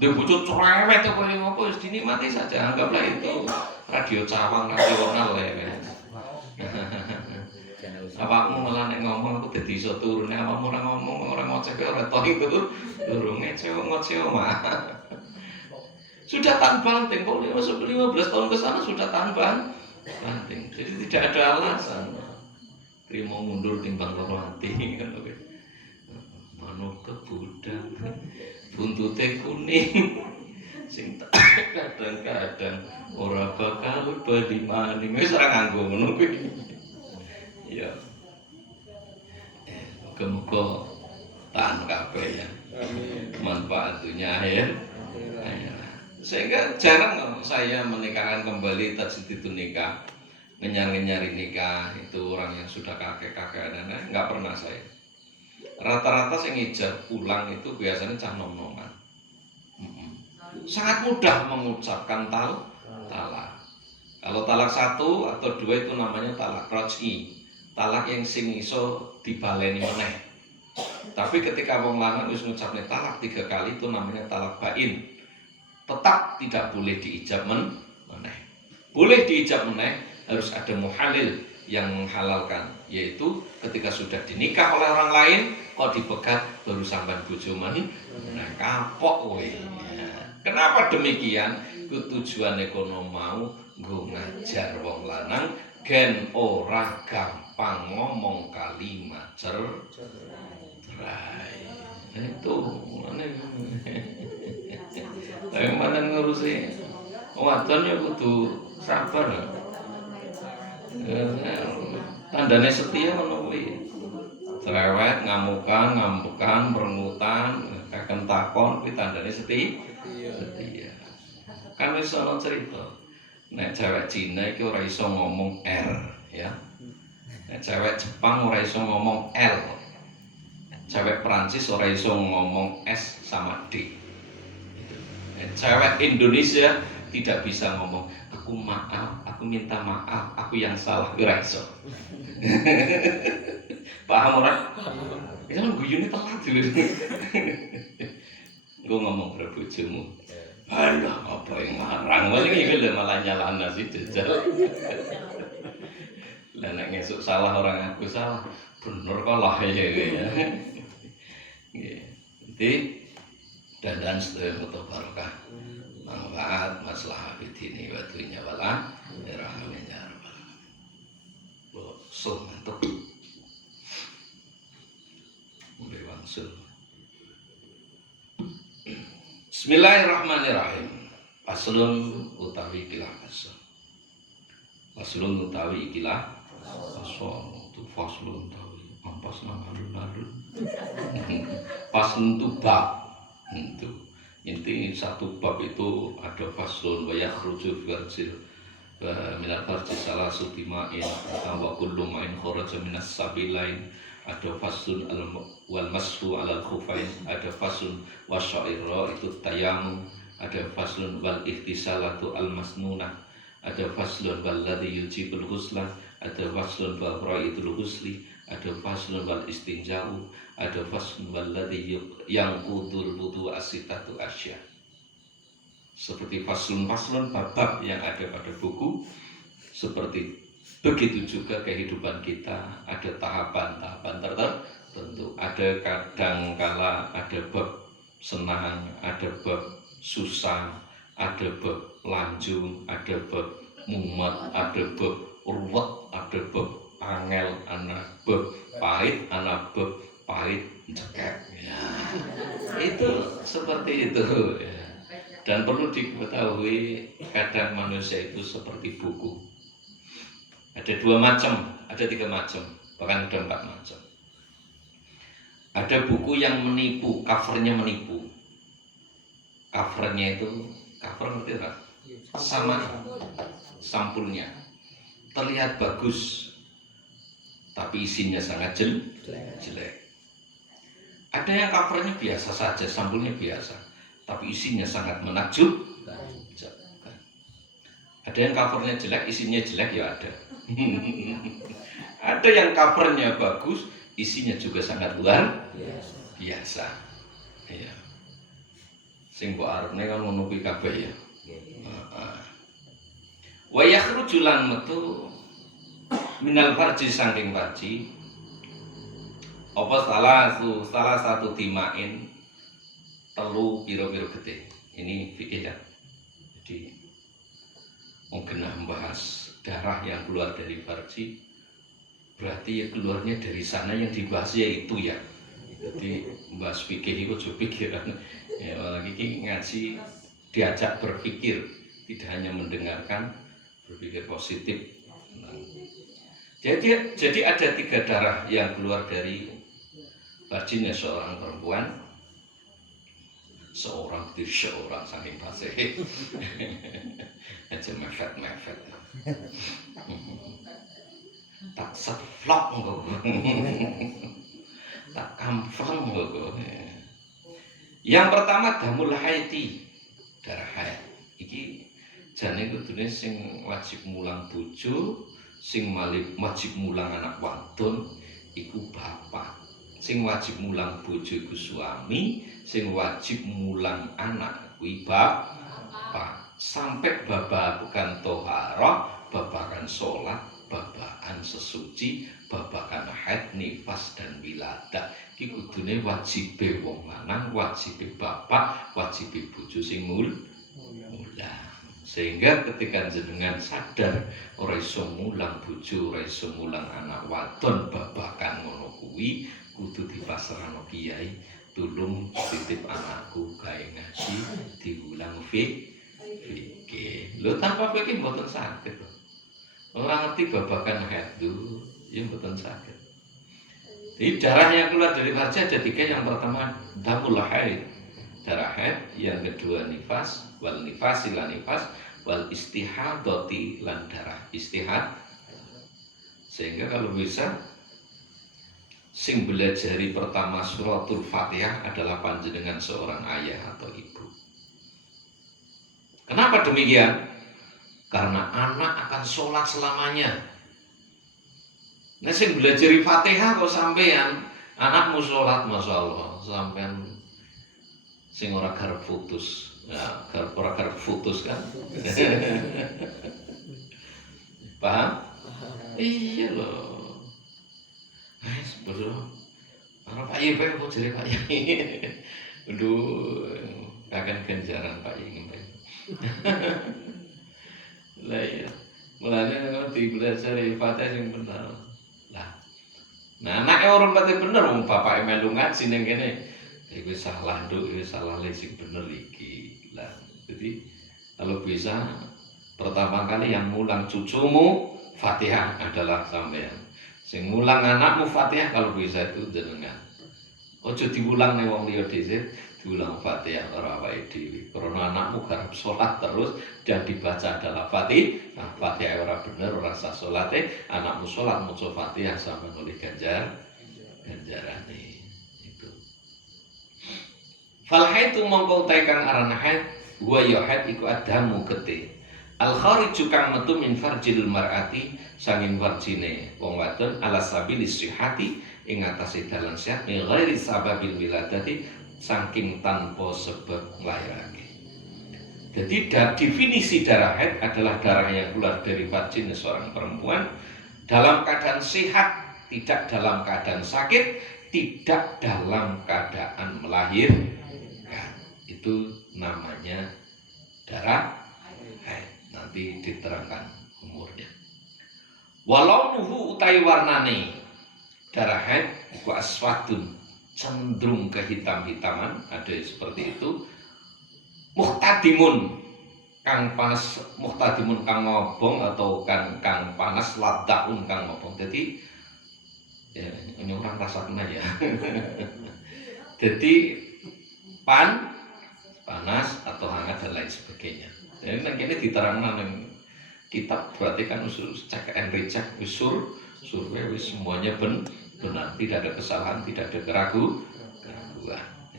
Ndek bojo cerewet kok kaya ngopo wis dinikmati saja, anggaplah itu radio cawang nasional ya. Awakmu malah nek ngomong aku dadi iso turune, awakmu ora ngomong ora ngoceh ora tok itu durunge ngoceh mah. Sudah tahan banting, kok 15 tahun ke sana sudah tahan banting. Jadi tidak ada alasan. Terima mundur timbang loro ati kan oke. Manuk kebudak, buntute kuning. Sing kadang-kadang ora bakal bali maning. Wis ora nganggo ngono kuwi. Ya. Muga-muga tahan kabeh ya. Manfaat dunia akhir. Sehingga jarang saya menikahkan kembali tajdid nikah, ngenyar-nyari nikah itu orang yang sudah kakek-kakek nggak pernah saya. Rata-rata saya ngijab ulang itu biasanya cah nom-noman. Sangat mudah mengucapkan talak. Kalau talak 1 atau 2 itu namanya talak raj'i, talak yang sing iso dibaleni meneh. Tapi ketika wong lanang wis ngucapne talak 3 kali itu namanya talak bain. Tetap tidak boleh diijab meneh. Boleh diijab meneh, harus ada muhalil yang menghalalkan, yaitu ketika sudah dinikah oleh orang lain kok dipegat baru sampean bojo meneh kapok kowe. Kenapa demikian? Tujuane kono mau nggo ngajar wong lanang gen ora gampang ngomong kalimat cerai. Itu tapi mana ngurusi wadon ya kudu sabar. Tandane setia ngono kuwi. Cerewet, ngambukan, merengutan, kakek takon kuwi tandane setia. Kan wis ana cerita. Nek cewek Cina iki ora iso ngomong R, ya. Nek cewek Jepang ora iso ngomong L. Cewek Prancis ora iso ngomong S sama D. Cewek Indonesia tidak bisa ngomong aku maaf, aku minta maaf, aku yang salah, ora iso. Paham ora? Itu kan guyune telat dulu. Gue ngomong karo bojomu. Alah, apa yang ngarang? Wong iki lho malah nyalahna si jajal. nek ngesuk salah orang aku salah, bener kalah ya. Jadi dandan sedaya mutu barokah. Manfaat maslahah bidini wa dunya wala amin ya rabbal alamin. So mantap. Mulai wangsul. Bismillahirrahmanirrahim. Faslun utawi ikilah fasl. Faslun utawi ikilah fasl. Tu faslun utawi ampas nang alun-alun. Faslun tu bab. Itu inti satu bab itu ada faslun wa yakhruju farjil minal farji salah sutima'in wa kullu ma'in kharaja minas sabilain. Ada faslun wal mashu alal khufain, ada faslun wasyaira itu tayammum, ada faslun wal ihtisalatu al masnunah, ada faslun wal ladzi yujibul ghusla, ada faslun wal ra'idul ghusli, ada faslun wal istinja'u, ada faslun wal ladzi yang qudul wudu asitatu asya. Seperti faslun-faslun bab yang ada pada buku, seperti begitu juga kehidupan kita ada tahapan-tahapan tertentu. Ada kadang kala ada bab senang, ada bab susah, ada bab lanjung, ada bab mumet, ada bab ruwet, ada bab angel, ana bab pahit, ana bab pahit cekek. Ya, itu seperti itu. Ya. Dan perlu diketahui kadang manusia itu seperti buku. Ada 2 macam, ada 3 macam, bahkan ada 4 macam. Ada buku yang menipu, covernya menipu. Covernya itu, cover ngerti tak? Sama sampulnya. Terlihat bagus, tapi isinya sangat jelek. Ada yang covernya biasa saja, sampulnya biasa, tapi isinya sangat menakjubkan. Ada yang covernya jelek, isinya jelek ya ada. Ada yang covernya bagus, isinya juga sangat luar biasa. Ya. Sing mbok arepne kan ngono kuwi kabeh ya. Heeh. Wa yakhruju lan metu minal farji saking farji. Apa salah satu timain telu pira-pira getih. Ini fikih ya. Jadi mungkin membahas darah yang keluar dari farji, berarti ya keluarnya dari sana yang dibahas ya itu ya. Jadi membahas fikih itu juga pikiran. Ya, lagi ngaji diajak berpikir, tidak hanya mendengarkan, berpikir positif. Jadi ada 3 darah yang keluar dari farjinya seorang perempuan, seorang saking fasih. Aja mefet. Tak seplok engko. Tak kampleng engko. Yang pertama damul haiti, darah haid. Iki jane kudune sing wajib mulang bojo, sing wajib mulang anak wadon iku bapak. Sing wajib mulang bojo iku suami, sing wajib mulang anak kuwi bapak. Sampai babakan toharah, babakan sholat, babakan sesuci, babakan haid, nifas dan wiladah. Iki kudune wajibe wong lanang, wajibe bapak, wajibe bojo sing mulang. Sehingga ketika jenengan sadar ora iso mulang bojo, ora iso mulang anak wadon, babakan ngono kuwi kudu dipasrahno kiai, tulung titip anakku gawe ngaji diulang fikih. Lho tanpa fikih mboten saged. Ora ngerti babakan haid itu, ya mboten saged. Jadi darah yang keluar dari farji ada 3. Yang pertama damul haid, darah haid. Yang kedua nifas, wal nifasi lan nifas, wal istihadati lan darah istihad. Sehingga kalau bisa sing belajari pertama suratul Fatihah adalah panjenengan seorang ayah atau ibu. Kenapa demikian? Karena anak akan sholat selamanya. Nah, sing belajar Fatihah kok sampean anakmu sholat, masya Allah, sampean sing ora garep putus, ya, ora garep putus kan? Paham? Iya loh. Bro. Ana Pak Yai apa jare Pak Yai. Aduh, akan ganjaran Pak Yai ngembang. Lah iya. Mulane ngerti belajar Fatihah sing bener. Lah. Nah, anake orang pati bener wong bapake melu ngaji ning kene. Iku salah nduk, iku salah le sing bener iki. Lah, jadi kalau bisa pertama kali yang mulang cucumu Fatihah adalah sampean. Sing mulang anakmu Fatihah kalau bisa itu jenengan. Ojo diulang nih wong liya dhisik, diulang Fatihah ora awake dhewe. Karena anakmu garap salat terus dan dibaca adalah Fatihah. Nah, Fatihah ora bener, ora sah salate, anakmu salat maca Fatihah sampeyan oleh ganjarane. Itu. Fal haitu mongko utahe kang aran haid, wa ya haid iku adamu gete. Al khariju kang metu min farjil mar'ati sanging farjine wong wadon ala sabilis sihati ing atase dalan sehat min ghairi sababil wiladati saking tanpa sebab nglairake. Jadi definisi darah haid adalah darah yang keluar dari vagina seorang perempuan dalam keadaan sehat, tidak dalam keadaan sakit, tidak dalam keadaan melahirkan. Itu namanya darah haid. Nanti diterangkan umurnya. Walau nuhu utai warnane darah haid iku aswadun, cenderung kehitam-hitaman, ada seperti itu. Muhtadimun kang panas, muhtadimun kang ngobong atau kang panas, ladaun kang ngobong. Jadi ya, ini orang rasa kena ya. Jadi panas atau hangat dan lain sebagainya. Jadi ini diterangkan dalam kitab, berarti kan usul cek and recheck, survei semuanya benar, tidak ada kesalahan, tidak ada keraguan.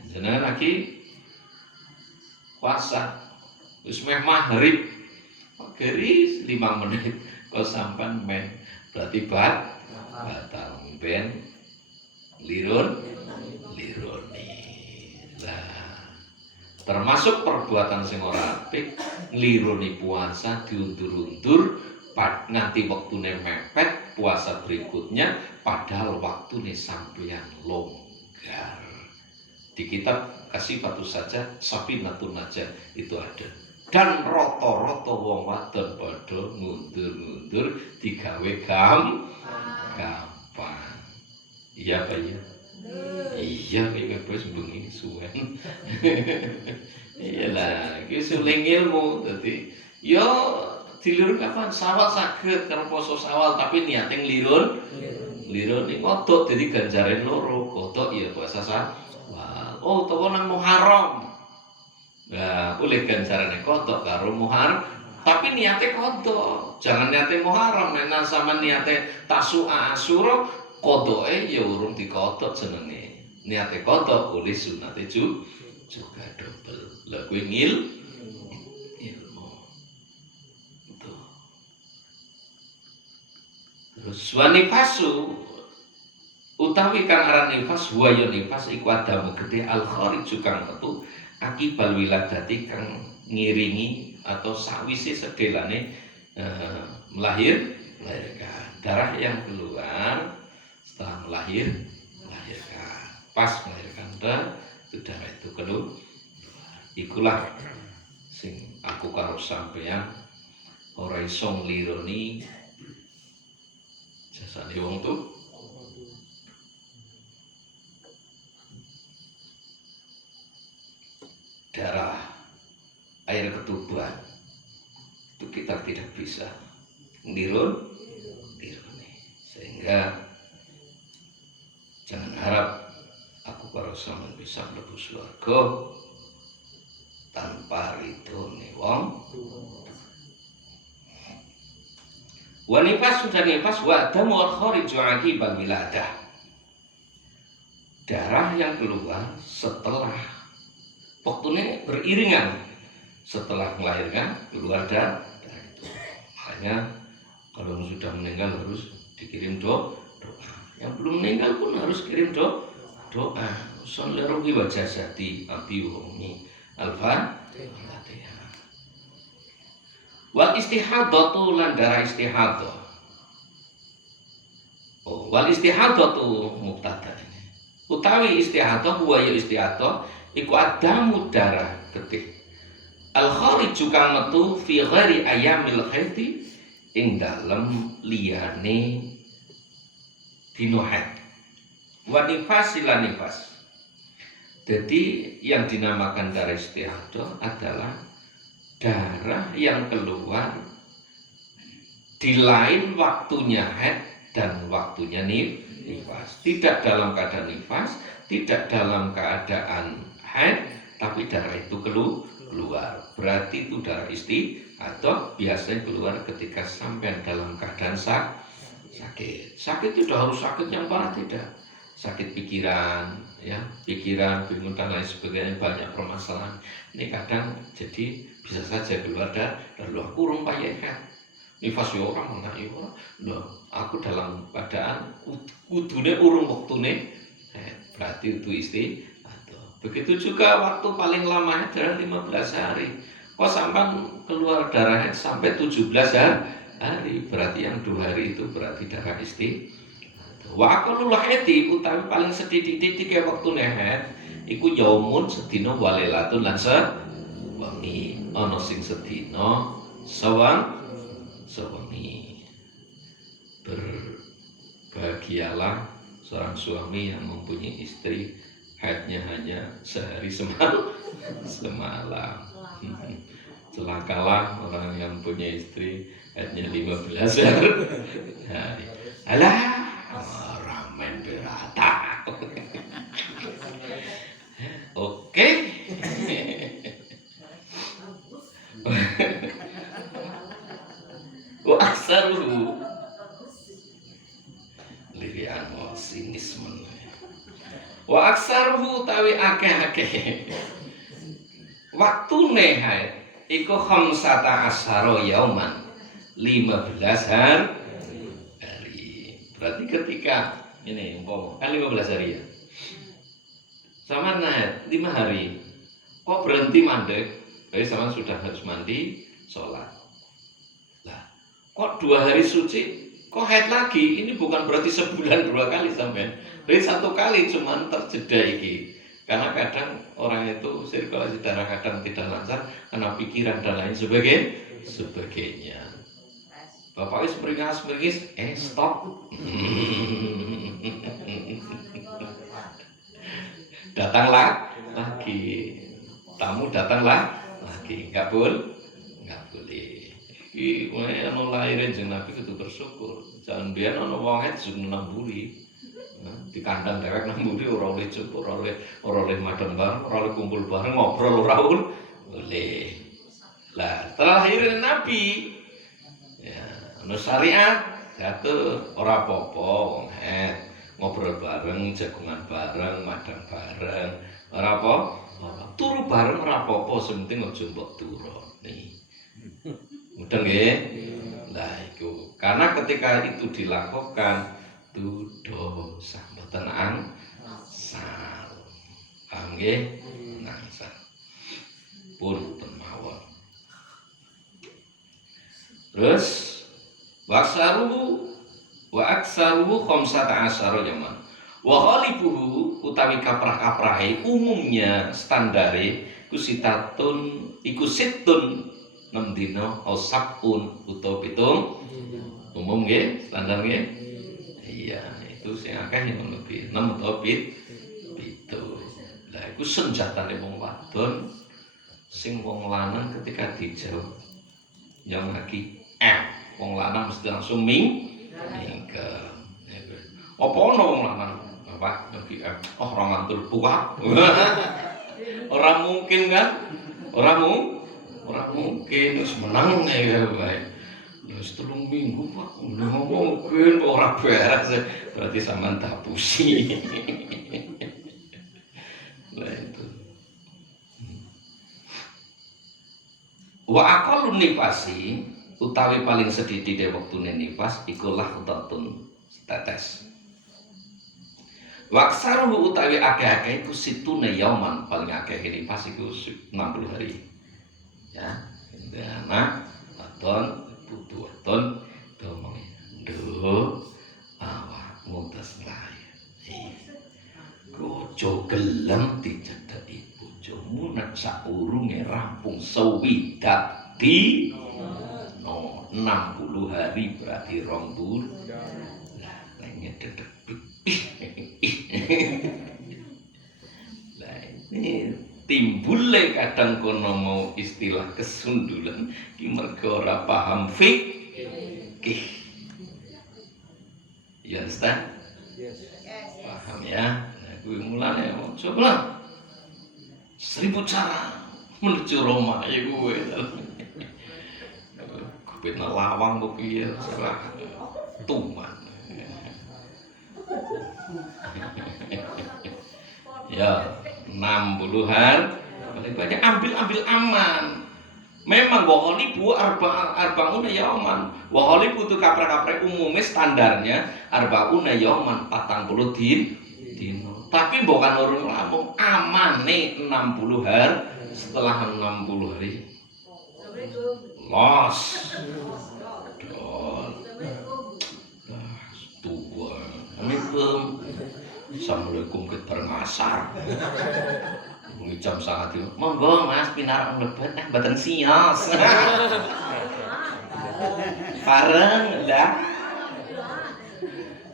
Jenengan lagi puasa, wis meh maghrib, geris 5 menit, kok sampan men, berarti batal ben lirun nih. Lah, termasuk perbuatan sing ora apik, ngliruni puasa diundur-undur, nanti waktune mepet puasa berikutnya, padahal waktune sampeyan longgar. Di kitab Kasifatus Saja, Sapinatun Najah itu ada. Dan roto-roto wong wadon padha ngundur-ngundur digawe gampang. Iya Pak ya? Iya kayak bos bengi suwen. Iyalah, iki suling ilmu dadi yo dilirun kapan sawal saged karo poso sawal tapi niate nglirun ning kodok dadi ganjaran loro. Kodok ya puasa sawal. Oh, utawa nang Muharram. Nah, oleh ganjarane kodok karo Muharram, tapi niate kodok. Jangan niate Muharram, nek sama niate Tasu'a Asyura, kodoke ya urung dikodok jenenge. Niate kodok oleh sunate juga double. Lah kuwi ilmu. Itu. Terus wanifasu utawi kang aran nifas wa ya nifas iku adamu gede al kharij kang metu akibal wiladati kang ngiringi atau sawise sedelane melahirkan darah yang keluar setelah melahirkan, pas melahirkan itu darah itu keluar. Ikulah sing aku karo sampeyan ora iso nglironi jasane wong tuh. Darah air ketuban itu kita tidak bisa ngliruni, sehingga jangan harap aku karo sampeyan bisa mlebu swarga tanpa ridhone wong. Wa nifas sudah nifas wa damu al khariju aqibal wiladah, darah yang keluar setelah waktunya beriringan, setelah melahirkan keluar darah itu. Makanya kalau sudah meninggal harus dikirim doa. Yang belum meninggal pun harus kirim doa. Sallallahu wa jasadi abdi wa ummi al-Fatihah. Wal istihadatu lan darah istihadah. Wal istihadatu mubtada. Utawi istihadah wa ya istihadah iku adamu darah getih. Al khariju kang metu fi ghairi ayamil haidi ing dalem liyane dina haid. Wa nifas lan nifas. Jadi yang dinamakan darah istihadah adalah darah yang keluar di lain waktunya haid dan waktunya nifas. Tidak dalam keadaan nifas, tidak dalam keadaan haid, tapi darah itu keluar. Berarti itu darah istihadah biasanya keluar ketika sampai dalam keadaan sakit. Sakit itu sudah harus sakit yang parah, tidak. Sakit pikiran, ya, pikiran, bingung dan lain sebagainya, banyak permasalahan. Ini kadang jadi bisa saja keluar dari luar kurung payah kan. Nifas ya orang mana ya orang. Loh, aku dalam keadaan kudune urung waktune, berarti itu istihadah. Begitu juga waktu paling lama adalah 15 hari. Kok sampai keluar darah sampai 17 hari, berarti yang 2 hari itu berarti darah istihadah. Wa aqallul haidi utawi paling sethithik ya wektune haid iku yaumun sedina walilatun lan sewengi. Ana sing sedina sewengi. Berbahagialah seorang suami yang mempunyai istri haidnya hanya sehari semalam. Celakalah orang yang punya istri haidnya 15 hari. Alah, ramen berata. Oke. Wa aksaruhu lirian wa sinismen. Wa aksaruhu tawi akeh-akeh. Waktune haid iku khamsata asyara yauman. 15 hari. Berarti ketika ini kan 15 hari ya. Sama naik 5 hari. Kok berhenti mandek? Jadi sama sudah harus mandi, sholat. Lah, kok 2 hari suci? Kok haid lagi? Ini bukan berarti sebulan 2 kali sampai. Jadi 1 kali cuman terjeda iki. Karena kadang orang itu sirkulasi darah kadang tidak lancar karena pikiran dan lain sebagainya. Bapak wis meringis, stop. Datanglah lagi. Tamu datanglah lagi. Enggak boleh. Iki ono lahirin jeneng Nabi kudu bersyukur. Jangan biyen ono wong haid sing namburi. Di kandang dewek namburi ora oleh cukur, ora oleh madang bareng, ora oleh kumpul bareng, ngobrol ora boleh. Lah, setelah lahirin Nabi syariat jatuh ora apa-apa wong haid ngobrol bareng, jagungan bareng, madang bareng, ora apa turu bareng ora apa-apa, sing penting aja mbok turoni. Mudeng nggih? Lah iku karena ketika itu dilakukan itu dosa mboten angsal. Paham nggih? Angsal. Punten mawon. Terus wa aksaruhu khamsata asyara yaman. Wa ghalibuhu utawi kaprah-kaprahe umumnya standare iku situn 6 dina au sabun utawa 7 umum nggih standar nggih. Iya, itu sing akeh yang lebih 6 utawa 7. Lah iku senjatane wong wadon sing wong lanang ketika dijauh yang lagi wong lanang mesti langsung mingkem. Apa ono wong lanang? Bapak lagi ora ngantul puak. Ora mungkin kan? Ora mungkin wis menang ya bae. Wis 3 minggu Pak. Mungkin ora beres. Berarti sampean tapusi. Lah itu. Wa aqallun nifasi utawi paling sedhithik wektune nifas iku lahdatun tetes. Waksaruhu utawi akeh-akeh iku situne yauman, paling akeh nifas iku 60 hari. Ya, anak wadon putu wadon domong awakmu gelem dicedheki bojomu nek saurunge rampung sewidak di 60 hari berarti 20. Lah nek nyedhek lah ini timbule kadang kono mau istilah kesundulan ki mergo ora paham fikih. Ya understand? Paham ya? Nah, kuwi mulane coba 1000 cara menuju Roma ya gue. Gue lawang kok piye salah tuman. Ya 60-an paling banyak ambil aman. Memang waholibu arbauna yauman. Waholibu itu kaprek-kaprek umumnya standarnya arbauna yauman 40 dino. Tapi bukan orang lamun amane 60 hari. Setelah 60 hari los tua. Assalamualaikum kita ngasar. Bunyi jam sangat itu. Monggo Mas pinar mlebet mboten sios. Bareng dah.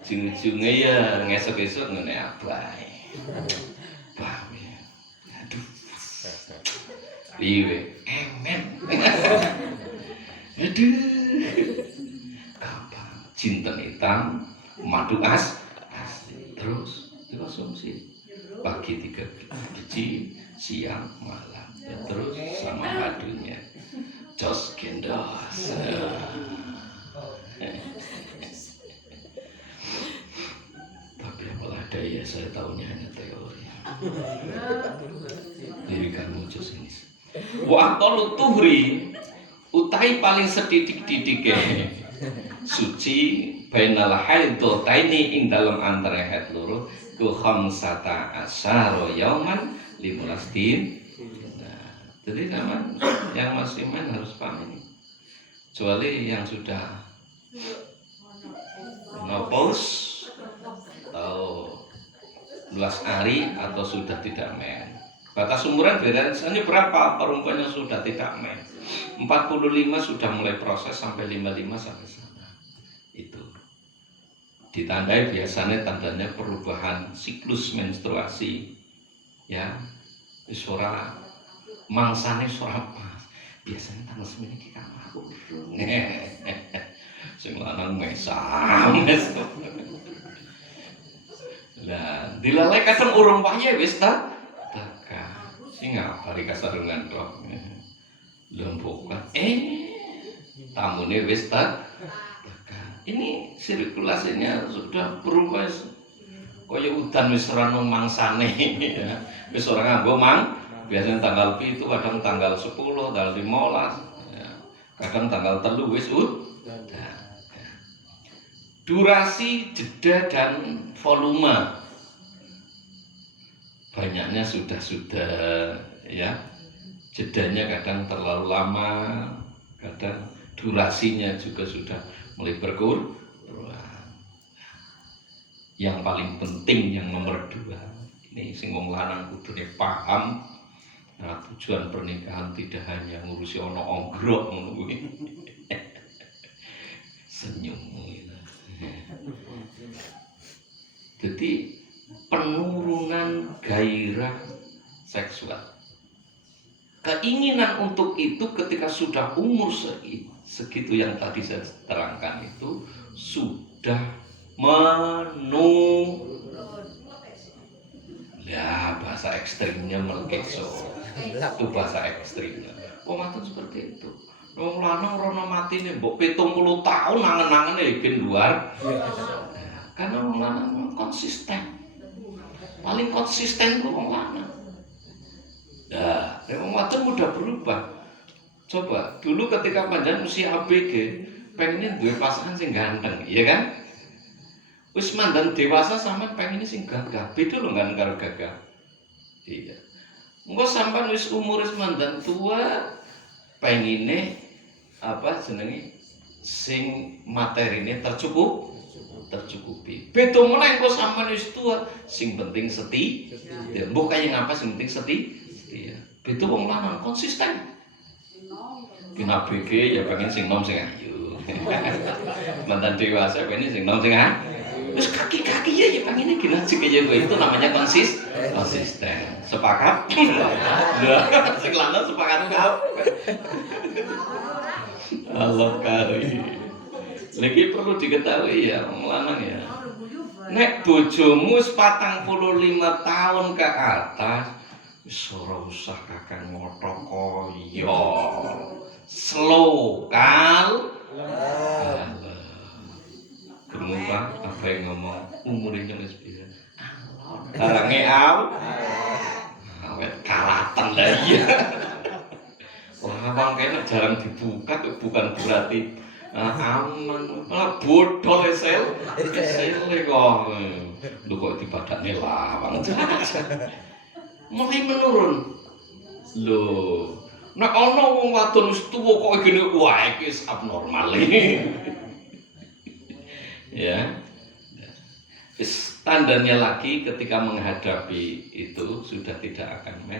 Jung-junge ya ngesuk-esuk ngene abae. Paham ya. Aduh. Liwe emen. Aduh. Gampang. Jinten hitam, madu asli. Terus dikonsumsi. Pagi 3 biji, siang malam, terus sama madunya jos gendos. Tapi apalah daya, saya tahunya hanya teori. Dirikanmu jos ini. Waqtul tuhri utai paling sedidik-didik suci bainal haidataini ing dalam antara haid loro ku khamsata asyara yauman 15 din. Nah, jadi zaman yang masih main harus paham ini. Kecuali yang sudah menopause atau luas hari atau sudah tidak main. Batas umuran biasanya berapa perempuan yang sudah tidak main? 45 sudah mulai proses sampai 55 sampai sana. Itu ditandai biasanya tandanya perubahan siklus menstruasi ya suara mangsane suara pas biasanya tanggal semini kita aku sing lanang mesam lah dilalai kadang urung paye wis ta taka sing ngabari kasarungan tok lembok tamune wis ta. Ini sirkulasinya sudah berubah kaya udan wis ora ono mangsane ya. Wis ora nganggo biasanya tanggal itu kadang tanggal 10, tanggal 15 ya. Kadang tanggal 3 wis udah. Durasi, jeda dan volume banyaknya sudah ya. Jedanya kadang terlalu lama, kadang durasinya juga sudah mulai berkurang. Yang paling penting yang nomor 2 ini sing wong lanang kudune paham. Nah, tujuan pernikahan tidak hanya ngurusi ono onggrok ngono kuwi. Senyum gitu. Jadi penurunan gairah seksual. Keinginan untuk itu ketika sudah umur segitu yang tadi saya terangkan itu sudah ya bahasa ekstrimnya melkeso itu bahasa ekstrimnya matur seperti itu wong lanang rono matine mbok 70 tahun nangen-nangen iki luar karena wong lanang konsisten paling konsisten ku wong lanang wong wadon mudah berubah. Coba dulu ketika panjang usia ABG pengen duwe pasangan sing ganteng, iya kan? Wis mandan dewasa sampean pengen sing gagah, beda lho kan karo gagah. Iya. Engko sampean wis umur wis mandan tua pengine apa jenenge sing materine tercukup tercukupi. Beda meneh kok sampean wis tua, sing penting setia. Mbok kaya ngapa sing penting setia. Beda wong lanang konsisten. Kena BG ya pengen sing nom sing ayu. Mantan dewasa pengen sing nom sing ayu. Terus kaki-kaki ya pengennya gina sing kaya gue itu namanya konsisten. Sepakat? Lah, sing lanang sepakat kau. Allah kari. Lagi perlu diketahui ya, wong lanang ya. Nek bojomu 45 tahun ke atas, wis ora usah kakang ngotok koyo. Slow kal. Kemudian apa yang ngomong umurnya wis pira? Darange awet kalatan lah iya. Wah, kayaknya jarang dibuka, bukan berarti aman, malah bodoh sel kok. Lu kok dibadakne lawang. Mulai menurun. Loh, nek ana wong wadon wis tuwa kok gini, wah iki wis abnormal. Ya. Tandanya lagi ketika menghadapi itu sudah tidak akan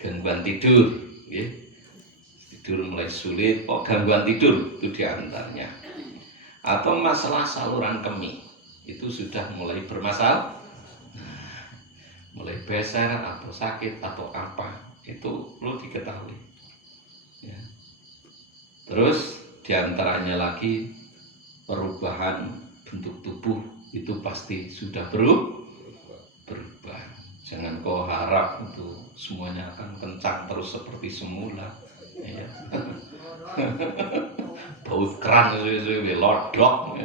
gangguan tidur, ya. Tidur mulai sulit, gangguan tidur itu diantaranya. Atau masalah saluran kemih itu sudah mulai bermasalah, mulai beser atau sakit atau apa itu perlu diketahui. Ya. Terus diantaranya lagi perubahan bentuk tubuh itu pasti sudah berubah. Jangan kau harap itu semuanya akan kencang terus seperti semula. Ya. Bau keran suwe-suwe lodok.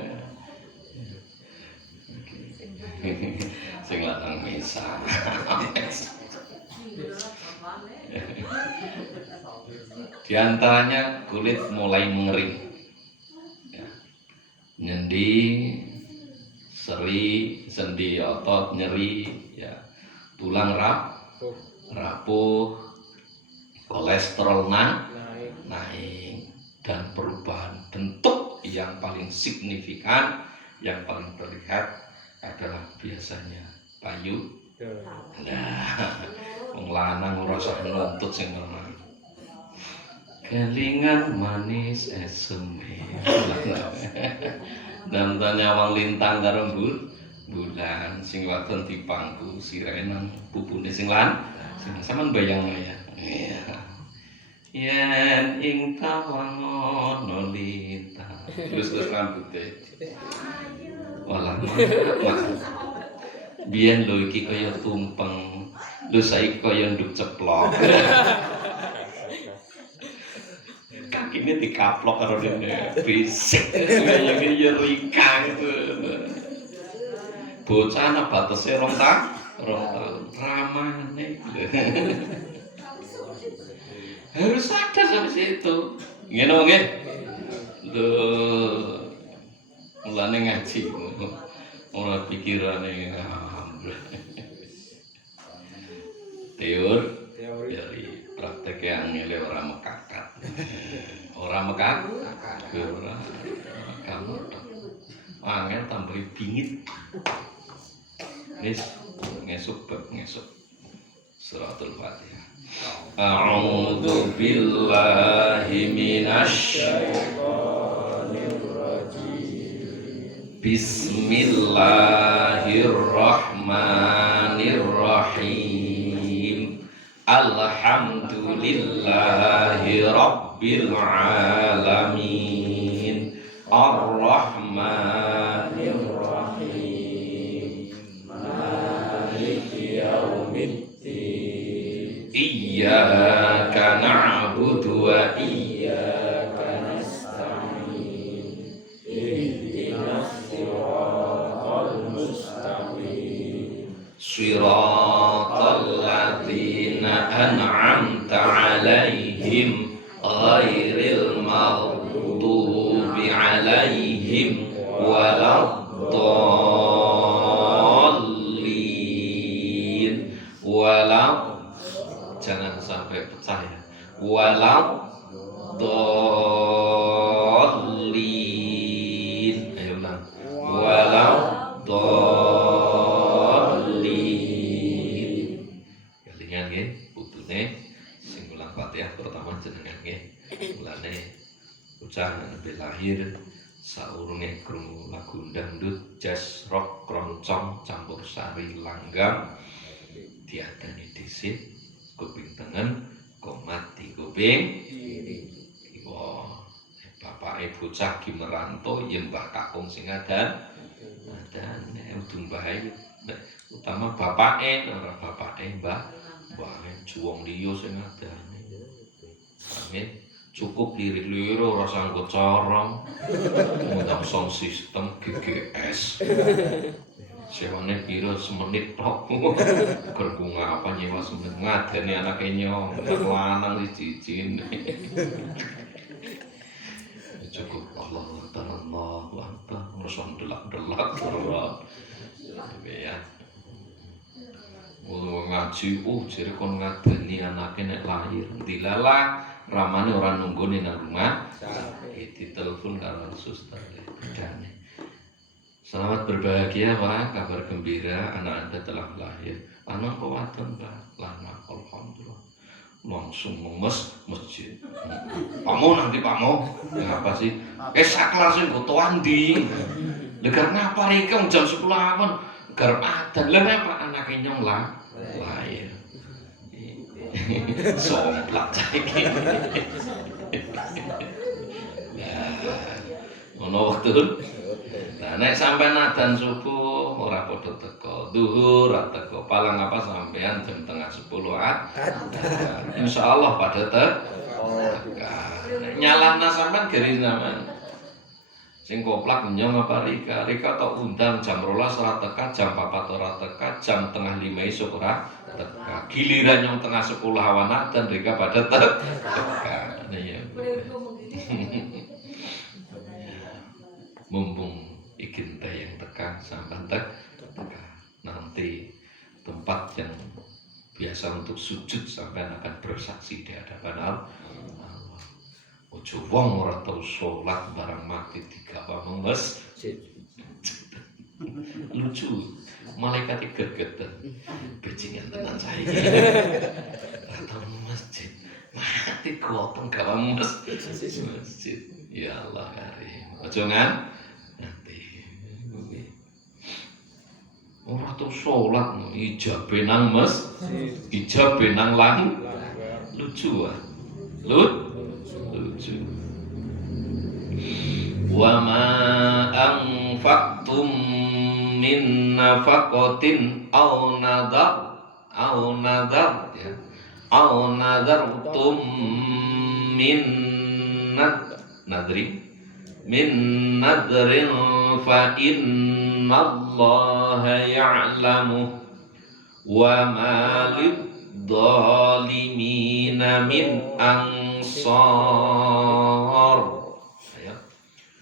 Sing lanang misa. Di antaranya kulit mulai mengering. Nyendi, seri, sendi otot nyeri, ya, tulang rapuh, kolesterol naik, dan perubahan bentuk yang paling signifikan, yang paling terlihat adalah biasanya payu. Nah, wong lanang ora usah nuntut sing ngono. Kelingan manis eseme. Dan nyawang lintang karo bulan sing wadon dipangku sirenan pupune sing sampean bayang ya. Yen ing tawang ana lintang. Terus rambute. Walah. Biyen lho iki kaya tumpeng. Lho saiki kaya nduk ceplok. Kakine dikaplok karo dene fisik kaya rikang itu. Bocah ana batese rong tahun ramane. Harus sadar sampai situ. Ngene nggih. Lho mulane ngaji ora pikirane teori praktek yang ngele ora mekakat. Ora mekakat. Ora kamu. Angel tambah bingit. Wis ngesuk suratul Fatihah. A'udzu billahi minasy syaithanir rajim. Bismillahirrahmanirrahim. Alhamdulillahi rabbil alamin. Ar-Rahmanir Rahim. Maliki yaumiddin. Iyyaka na'budu wa iyyaka nasta'in. Ihdinas siratal mustaqim. Siratal ladzina an'amta 'alaihim ghairil maghdubi 'alaihim waladdallin. Jangan sampai pecah ya. Waladdallin. Ayo ulang. mulane bocah nabi lahir saurunge krungu lagu dangdut, jazz, rock, keroncong, campur sari, langgam diadani dhisik kuping tengen mati kuping kiwa. Bapake bocah ki meranto yen Mbah Kakung sing adan udu mbahe utama bapake ora bapake mbahe juwong liya sing adane. Amin. Cukup lirik-lirik ora sanggo corong. Ngundang sound system GGS. Sewane piro semenit tok. Gerku ngapa nyewa semenit ngadeni anake nyong, lanang siji-siji. Cukup Allah Akbar. Ngrasa delak-delak ora. Ya. Ngaji jere kon ngadeni anake nek lahir. Dilalah ramane ora nunggone nang rumah. Ditelepon karo suster bedane. Selamat berbahagia Pak, kabar gembira anak Anda telah lahir. Anak kok wadon Pak? Lanang alhamdulillah. Langsung memes masjid. Pakmu nanti pakmu. Ngapa sih? Sak kelas sing gotoan ndi? Lha kenapa iki jam 10 awan garep adan. Lha apa anake nyong lahir. Somplak saiki. Ono wektu. Nah, nek sampean adan subuh ora padha teko, zuhur ora teko, paling apa sampean jam tengah 10 insyaallah pada teko. Nek nyalahna sampean geri sampean. Sing koplak nyong apa Rika? Rika tok undang jam 12 ora teka, jam 4 ora teka, jam tengah 5 esuk ora teka. Giliran nyong tengah 10 awan dan Rika pada teka. Nah ya. Mumpung ikin teh yang tekan sampai tekan nanti tempat yang biasa untuk sujud sampai akan bersaksi di hadapan Allah. Ojo wong ora tau salat barang mati digawa masjid. Lucu, malaikat gergeten. Bajingan tenan saiki. Ora tau masjid. Mati gotong gawa masjid. Ya Allah karim. Ojo ora tau salat ijabe nang masjid, ijabe nang lang. Lucu ah. Lucu. Wa ma anfaqtum min nafaqatin aw nadartum min nadrin fa innallaha ya'lamu wa ma lidzalimina min ansar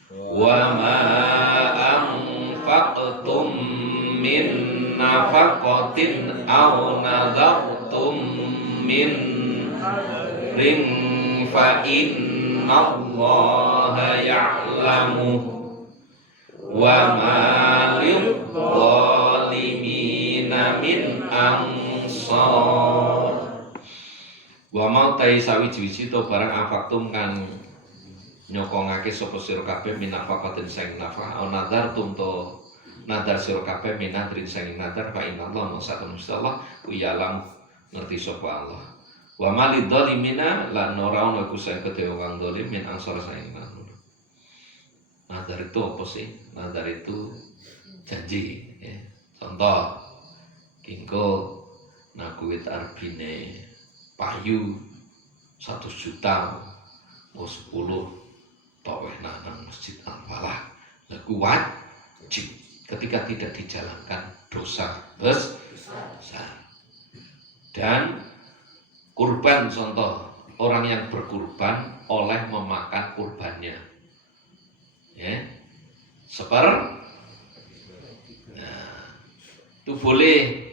wa ma anfaqtum min nafaqatin aw nadartum min rin fa innallaha ya'lamu wa ma lidzalimina min ansar. Wa mau tai sawiji-wiji to barang afaktum kan nyokongake sapa sira kabeh minafaqatin sing nafkah au nadar tumto nadar sira kabeh minadrin sing nadar fa innallaha masallallahi wa ya'lam ngerti sapa Allah. Wa malid dhalimina lan ora ana iku sing kedhe wong zalim min ansar sing nadar itu apa sih? Nadar itu janji ya. Contoh kingko nakuwit arbine payu 100 juta mau 10 taweh nang Masjid Al-Falah lagu wajib ketika tidak dijalankan dosa besar. Dan kurban contoh orang yang berkurban oleh memakan kurbannya ya nah, itu boleh.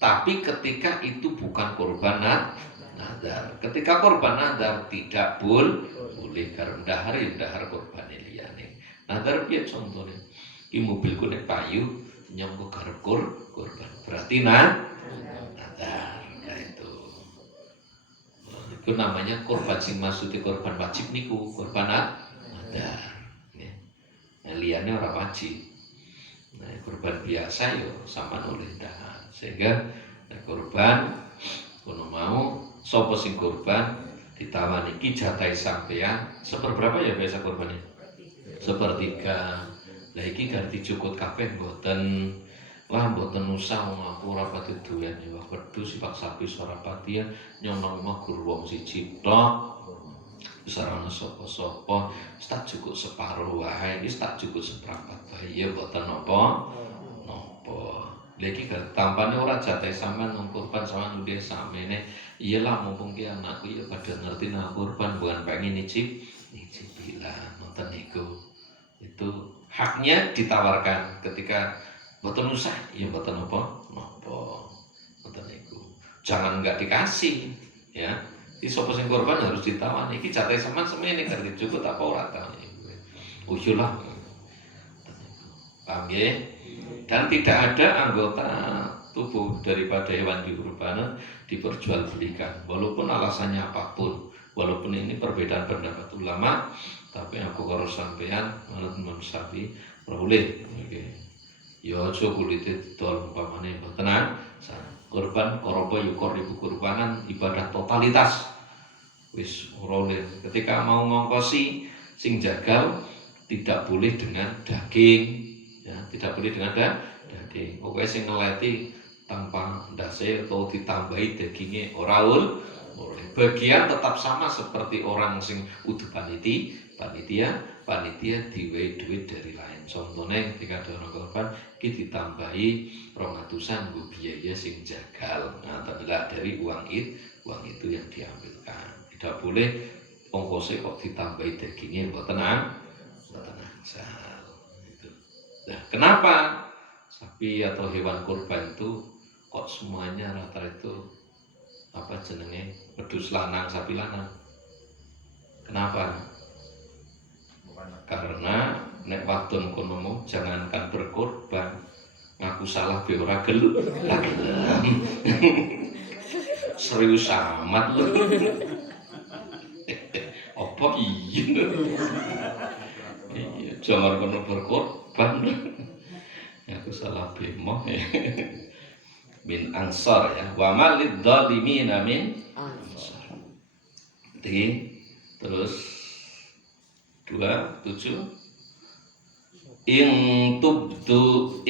Tapi ketika itu bukan kurban nadar. Ketika kurban nadar tidak boleh karena dahar kurban liyane. Nadar piye contone? Ki mobilku nek payu nyong garep kurban. Berarti nadar kayak itu. Iku Itu namanya kurban sing maksude kurban wajib niku kurban adar. Ya. Nah, liyane ora wajib. Nah, kurban biasa yo sama oleh dahar. Sehingga kurban kono mau sapa sing kurban ditawani iki jatahe sampean seperberapa ya biasa kurbannya? Sepertiga. Lah iki ganti cukut kabeh mboten. Lah mboten usah wong aku ora pati doyan ya wedhus sifat sapi ora pati nyono mah guru wong siji tok. Wis ora ana sapa-sapa, wis tak cukup separo wae, wis tak cukup seprapat wae ya mboten napa. Lha iki tampane ora jatahe sampean wong kurban sampean udah samene. Iyalah mumpung ki anakku ya pada ngerti nak kurban bukan pengen nyicipi lah nonton niku. Itu haknya ditawarkan ketika mboten usah, ya mboten napa, mboten niku. Jangan enggak dikasih, ya. Iki sapa sing korban harus ditawani. Iki jatah sampean semene ngerti cukup apa ora ta. Ujulah. Paham nggih? Dan tidak ada anggota tubuh daripada hewan kurban diperjualbelikan walaupun alasannya apapun. Walaupun ini perbedaan pendapat ulama, tapi aku karo sampean manut Imam Syafi'i boleh. Nggih. Ya aja kulite didol umpamane mboten kurban koroba yukor ibu kurbanan ibadah totalitas wis ora oleh. Ketika mau ngongkosi sing jagal tidak boleh dengan daging, ya tidak boleh dengan daging. Pokoknya sing ngeleti tanpa ndase atau ditambahi dagingnya ora boleh. Bagian tetap sama seperti orang sing udu panitia diwehi duit dari lain. Contohnya ketika ada orang korban iki ditambahi 200-an nggo biaya sing jagal. Nah, adalah dari uang itu yang diambilkan. Tidak boleh ongkosnya kok ditambahi dagingnya mboten asal. Gitu. Nah, kenapa sapi atau hewan kurban itu kok semuanya rata itu apa jenenge wedhus lanang sapi lanang? Kenapa? Karena nek wadon kono jangankan berkorban ngaku salah be ora gelem. Serius amat lho. Apa iya? Iya, jangan kono berkorban. Ngaku salah be moh. Min ansar ya. Wa malid dhalimina min ansar. Terus 27 in tubdus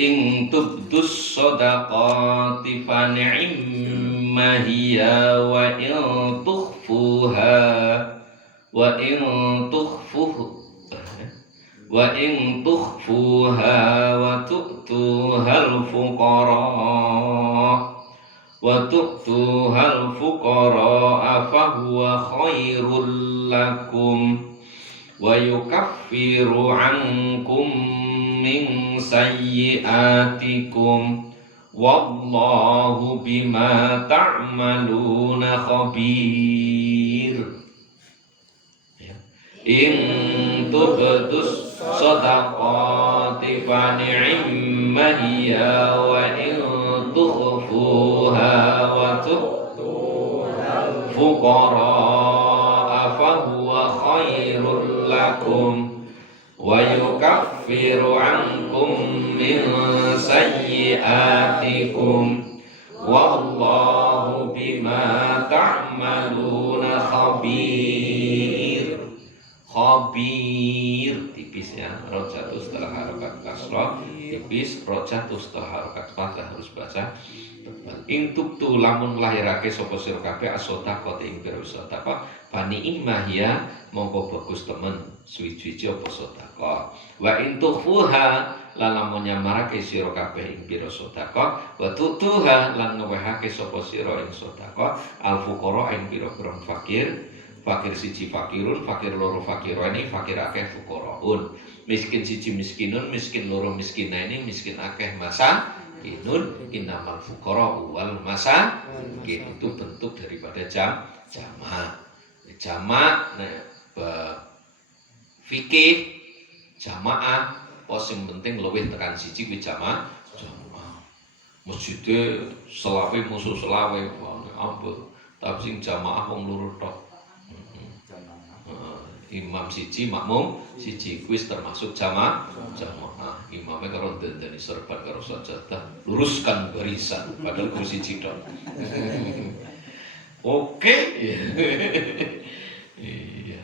shadaqati fa ni'ma hiya wa in tukhfuha wa tu'tuhal fuqara fa huwa khairul lakum wa yukaffiru ankum min sayyi'atikum wallahu bima ta'maluna khabir. In tubdus shadaqati fa ni'ma hiya wa in tukhfuha wa tu'tuhal fuqara fa huwa khairul lakum wa yukaffiru ankum min sayyi'atikum wallahu bima ta'maluna khabir. Khabir tipis ya, rojatu setelah harokat kasroh tipis, rojatu setelah harokat fathah harus baca tebal. Ing tubtu lamun lahirake sapa sira kabeh as-shadaqah ing pira sedekah fani imahya mongko bagus temen suwi-suwi apa sedekah. Wa in tukhfuha lan lamun nyamarake sira kabeh ing pira sedekah wa tutuha lan ngewehake sapa sira ing sedekah al fuqara ing pira-pira fakir. Fakir siji fakirun, fakir loro fakirani, fakir akeh fuqaraun. Miskin siji miskinun, miskin loro miskinani, miskin akeh masakinun. Innamal fuqara wal masakin. Itu bentuk daripada jamak. Jamak fikih jamaah pos sing penting luwih tekan siji kuwi jamaah. Masjide selawe musuh selawe ampun. Tapi sing jamaah wong loro tok. imam siji makmum siji kuis termasuk jamaah. Imamnya karo dandani serban karo sajadah, luruskan barisan padahal kursi siji tok. Oke. Iya.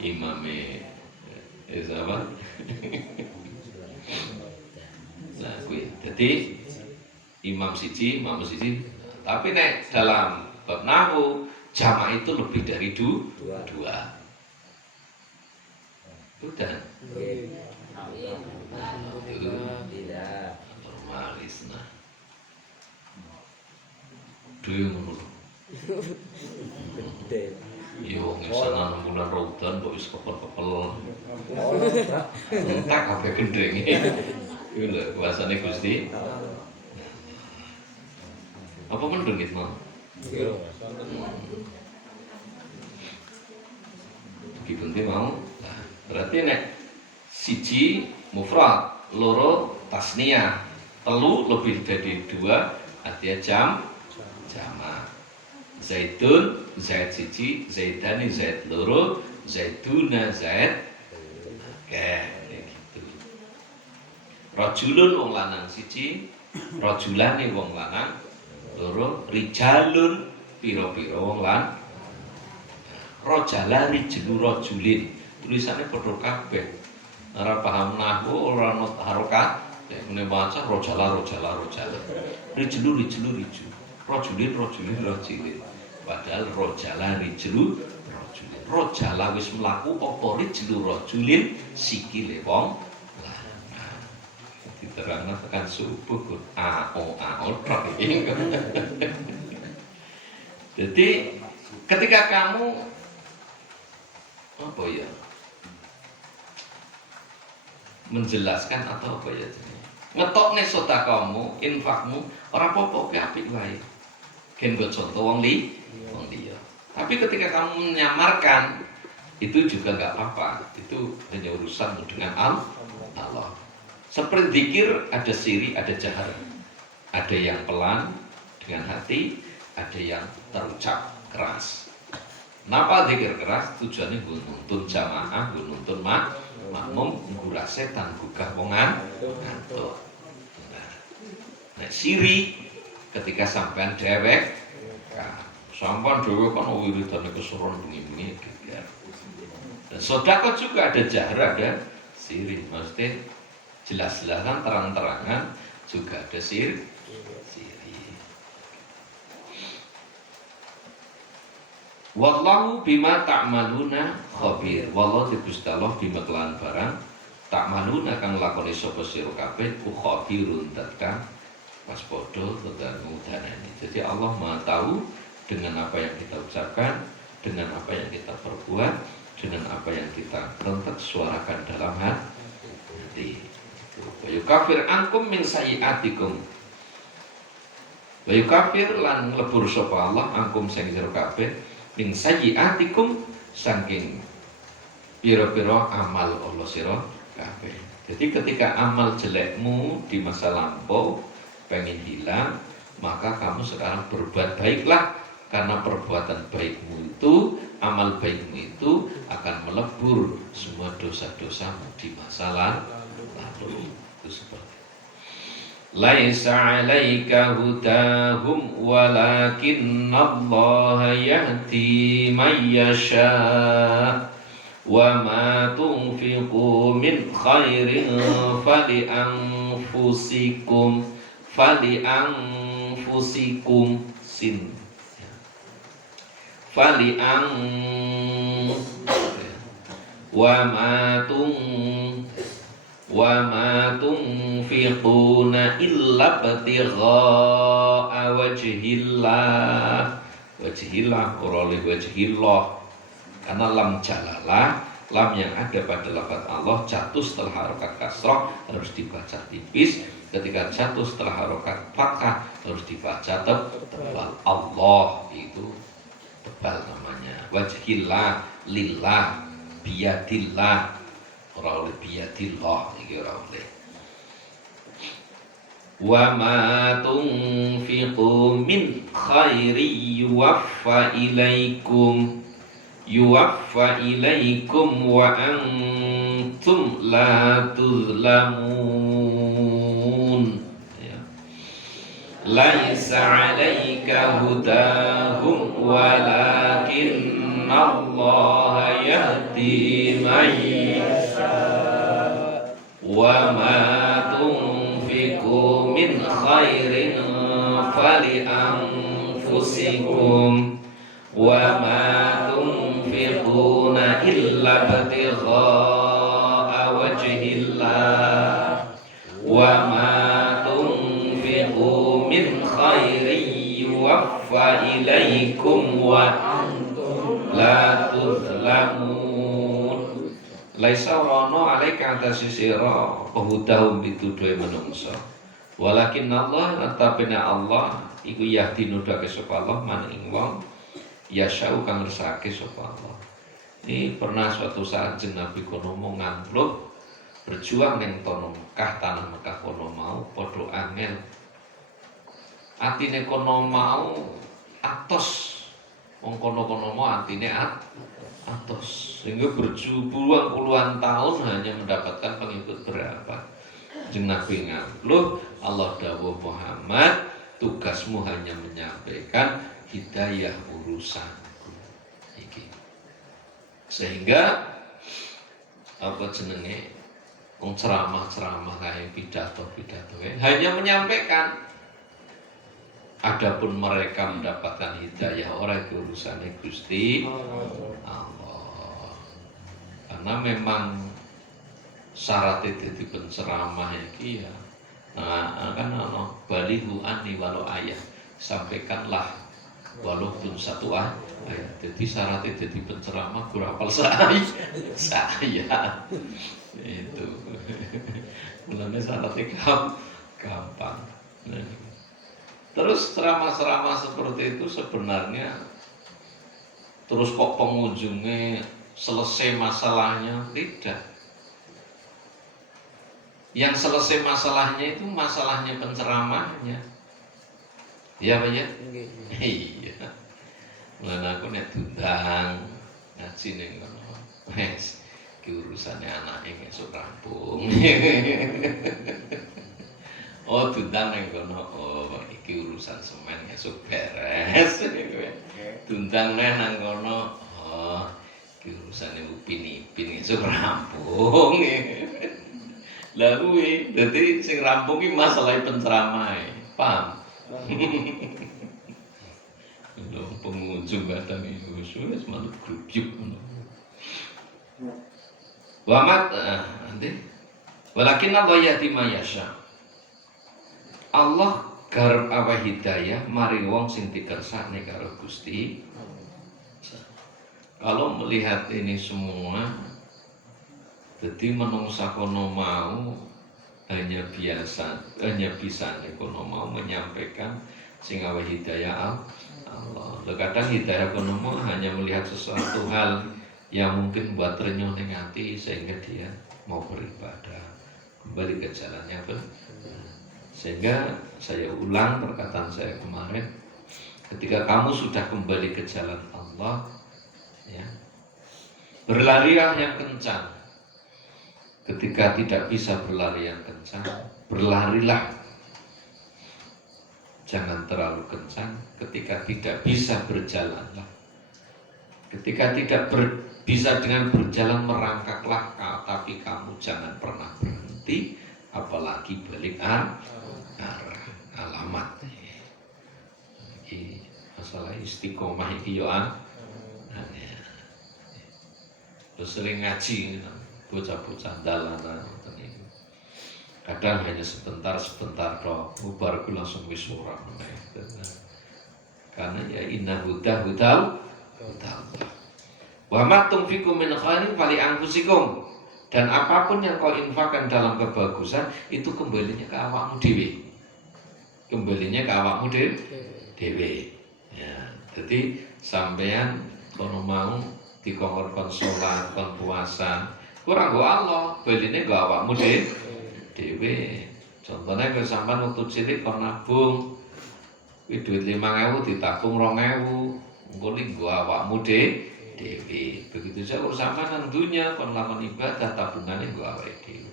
Imame apa? Nah, kuwi. Jadi imam siji, makmum siji. Tapi nek dalam bab nahwu jamaah itu lebih dari dua. Udah. Normalis nah. Dhewe ngono. Yo ngesana bulan Ramadan kok wis kepel-kepel. Tak kabeh gendeng. Iku lho bahasane Gusti. Apa mendung itu? Dipunti mau. Nah, berarti nek siji mufrad, loro tasniyah, telu lebih dari dua artinya jama'. Zaidun, zaid siji, zaidani, zaid loro, zaiduna, zaid akeh gitu. Rajulun wong lanang siji, rajulane wong lanang loro, rijalun pira-pira wong lan. Rajala rijlu rajulin. Tulisannya padha kabeh. Ora paham nahwu ora ana harokat, nek maca rajala. Rijlu. Rajulin. Padahal rajala rijlu rajulin. Rajala wis mlaku apa rijlu rajulin sikile wong lanang. Diterangno tekan subuh kok ao tok iki. Jadi ketika kamu apa ya? Menjelaskan atau apa ya? Ngetokne sedekahmu, infakmu, ora apa-apa ki apik wae. Gen buat contoh wong liya. Tapi ketika kamu menyamarkan itu juga enggak apa-apa. Itu hanya urusan dengan Allah. Seperti zikir ada siri, ada jahar. Ada yang pelan dengan hati, ada yang terucap keras. Napa zikir keras? Tujuannya gue nuntun jamaah, gue nuntun makmum, ngurah setan, gugah wong ngantuk. Nah, siri ketika sampean dewek, sampean dewek kan wiridane kesuron bengi-bengi geger. Dan sedekah juga ada jahar, ada siri. Maksudnya jelas-jelasan, terang-terangan juga ada siri. Wallahu bima ta'maluna khabir. Wallahu Gusti Allah bima kelan barang ta'maluna kang lakoni sapa sira kabeh ku khabirun tekan pas podo tekan ngudanani. Jadi Allah Maha tahu dengan apa yang kita ucapkan, dengan apa yang kita perbuat, dengan apa yang kita rentak suarakan dalam hati. Wa yukafir ankum min sayyi'atikum. Wa yukafir lan lebur sapa Allah ankum sing sira kabeh min sayyi'atikum saking pira-pira amal Allah sira kabeh. Jadi ketika amal jelekmu di masa lampau pengen hilang, maka kamu sekarang berbuat baiklah, karena perbuatan baikmu itu, amal baikmu itu akan melebur semua dosa-dosamu di masa lalu. Itu seperti Laisa 'alaika hudahum walakinallaha yahdi man yasha wa ma tunfiqu min khairin fali anfusikum sin wa ma tunfiquna illa ibtigha'a wajhillah oleh wajhillah, karena lam jalalah, lam yang ada pada lafaz Allah jatuh setelah harokat kasrah harus dibaca tipis, ketika jatuh setelah harokat fathah harus dibaca tebal. Allah itu tebal namanya. Wajhillah, lillah, biyadillah, ora oleh biyadillah iki ora oleh. Wa ma tunfiqu min khairi yuwaffa ilaikum yuwaffa ilaikum wa antum la tuzlamun. Ya. Laisa 'alaika hudahum walakinna Allah yahdi man yasha wa ma tunfiqu min khairin fali anfusikum wa ma tunfiquna illa ibtigha'a wajhillah wa ma tunfiqu min khairin yuwaffa ilaikum wa antum la tuzlamun. Laisa rono alaika atasi sira hudahum pituduhe manungsa. Walakin Allah natapena Allah iku yahdi nuduhake sapa Allah man ing wong yasau kang ngersake sapa Allah. Ini pernah suatu saat jeneng Nabi kono mau ngampluk berjuang ning tanah Mekah kono mau padha angel. Atine kono mau atos. Wong kono-kono mau atine atos. Sehingga berjuang puluhan tahun hanya mendapatkan pengikut berapa? Jeneng Nabi ngampluk, Allah dawuh Muhammad, tugasmu hanya menyampaikan hidayah urusanku. Iki. Sehingga apa jenenge wong ceramah-ceramah kayak pidato-pidato hanya menyampaikan. Adapun mereka mendapatkan hidayah orang itu urusannya Gusti Allah. Karena memang syaratnya jadi penceramah iki ya. Nah, kan ana balihu ani walau ayat. Sampaikanlah walaupun satu ayat. Jadi syaratnya jadi penceramah kurang hafal saya. Itu. Mulane syaratnya gampang. Terus ceramah-ceramah seperti itu sebenarnya terus kok pengunjungnya selesai masalahnya? Tidak. Yang selesai masalahnya itu masalahnya penceramahnya. Iya Pak ya? Iya. Mulane aku nek diundang ngaji ning kono. Wes, ki urusane anake esuk rampung. Oh, diundang ning kono. Oh, iki urusan semen esuk beres. Diundang nang kono. Oh, iki urusane upin-ipin esuk rampung. Lah kuwi dadi sing rampung ki masalah penceramahe. Paham? Lho pengunjung kadang iku wis manut grubyuk ngono. Wamat nanti walakin Allah yahdi man yasha. Allah garap apa hidayah mari wong sing dikersakne karo Gusti. Kalau melihat ini semua jadi menungsa kono mau hanya bisa kono mau menyampaikan sing awe hidayah Allah. Kadang hidayah kono mau hanya melihat sesuatu hal yang mungkin buat renyuh ning ati sehingga dia mau beribadah kembali ke jalannya sehingga saya ulang perkataan saya kemarin, ketika kamu sudah kembali ke jalan Allah ya, berlarilah yang kencang. Ketika tidak bisa berlari yang kencang, berlarilah jangan terlalu kencang. Ketika tidak bisa berjalanlah. Ketika tidak bisa dengan berjalan merangkaklah, tapi kamu jangan pernah berhenti, apalagi balik arah alamat. Ini masalah istiqomah iki yo sering ngaji bocah-bocah dalanan kadang hanya sebentar tok bubar langsung wis ora meneh. Karena ya inna hudal wa ma tunfiqu min khairin fali anfusikum, dan apapun yang kau infakkan dalam kebagusan itu kembalinya ke awakmu dhewe. Kembalinya ke awakmu dhewe. Ya, jadi sampean kono mau dikongkon salat, kon puasa, kurang go Allah, baline go awakmu dhewe. Contohnya kalau sampean waktu cilik kon nabung, kuwi duit 5.000 ditabung 2.000, engko ning go awakmu dhewe. dhewe. Begitu saya urusan nang dunya kon lakon ibadah tabungane nggo awake dhewe.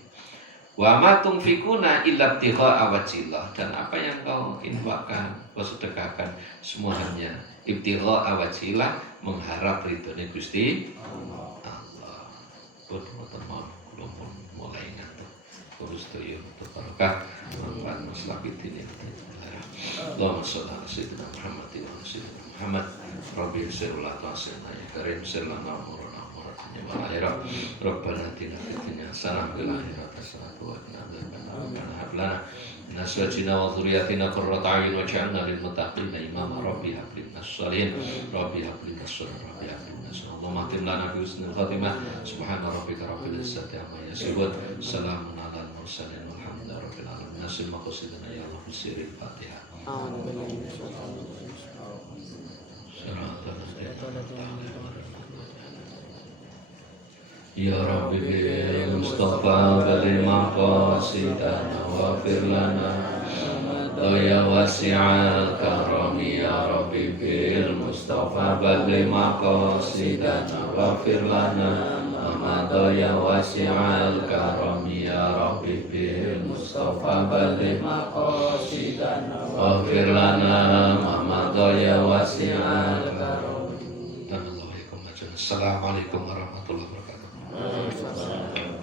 Wa ma tunfikuna illa ibtigha'a wajhillah, dan apa yang kau infakkan, kau sedekahkan semua hanya ibtigha'a wajhillah, mengharap ridhonya Gusti Allah. Pun teman kula pun mulai ngantuk. Terus toyo barokah manfaat maslahatin ini. Allahumma shalli ala sayyidina Muhammad wa ala sayyidina Muhammad. Rabbi sirullah ta'asina ya karim sirlana umurana umurana wa akhirat. Rabbana atina fid dunya hasanah wa fil akhirati hasanah wa qina adzabannar. Rabbana hab lana min azwajina wa dhurriyyatina qurrata a'yun waj'alna lil muttaqina imama. Rabbi hab lana as-salihin. Rabbi hab lana as-salihin. Rabbi hab lana as-salihin. Allahumma atim lana bi husnil khatimah. Subhana rabbika rabbil izzati amma yasifun. Salamun alal mursalin walhamdulillahi rabbil alamin. Nasil maqasidina ya Allah bisiril Fatihah. Ya Rabbi bil Mustafa bali maqasidana wa fir lana ya wasi'al karami. Ya Rabbi bil Mustafa bali maqasidana wa fir lana ya wasi'al karami. Ya Rabbi bil Mustafa bali maqasidana wa fir lana ya wasi'al karami. Assalamualaikum warahmatullahi wabarakatuh.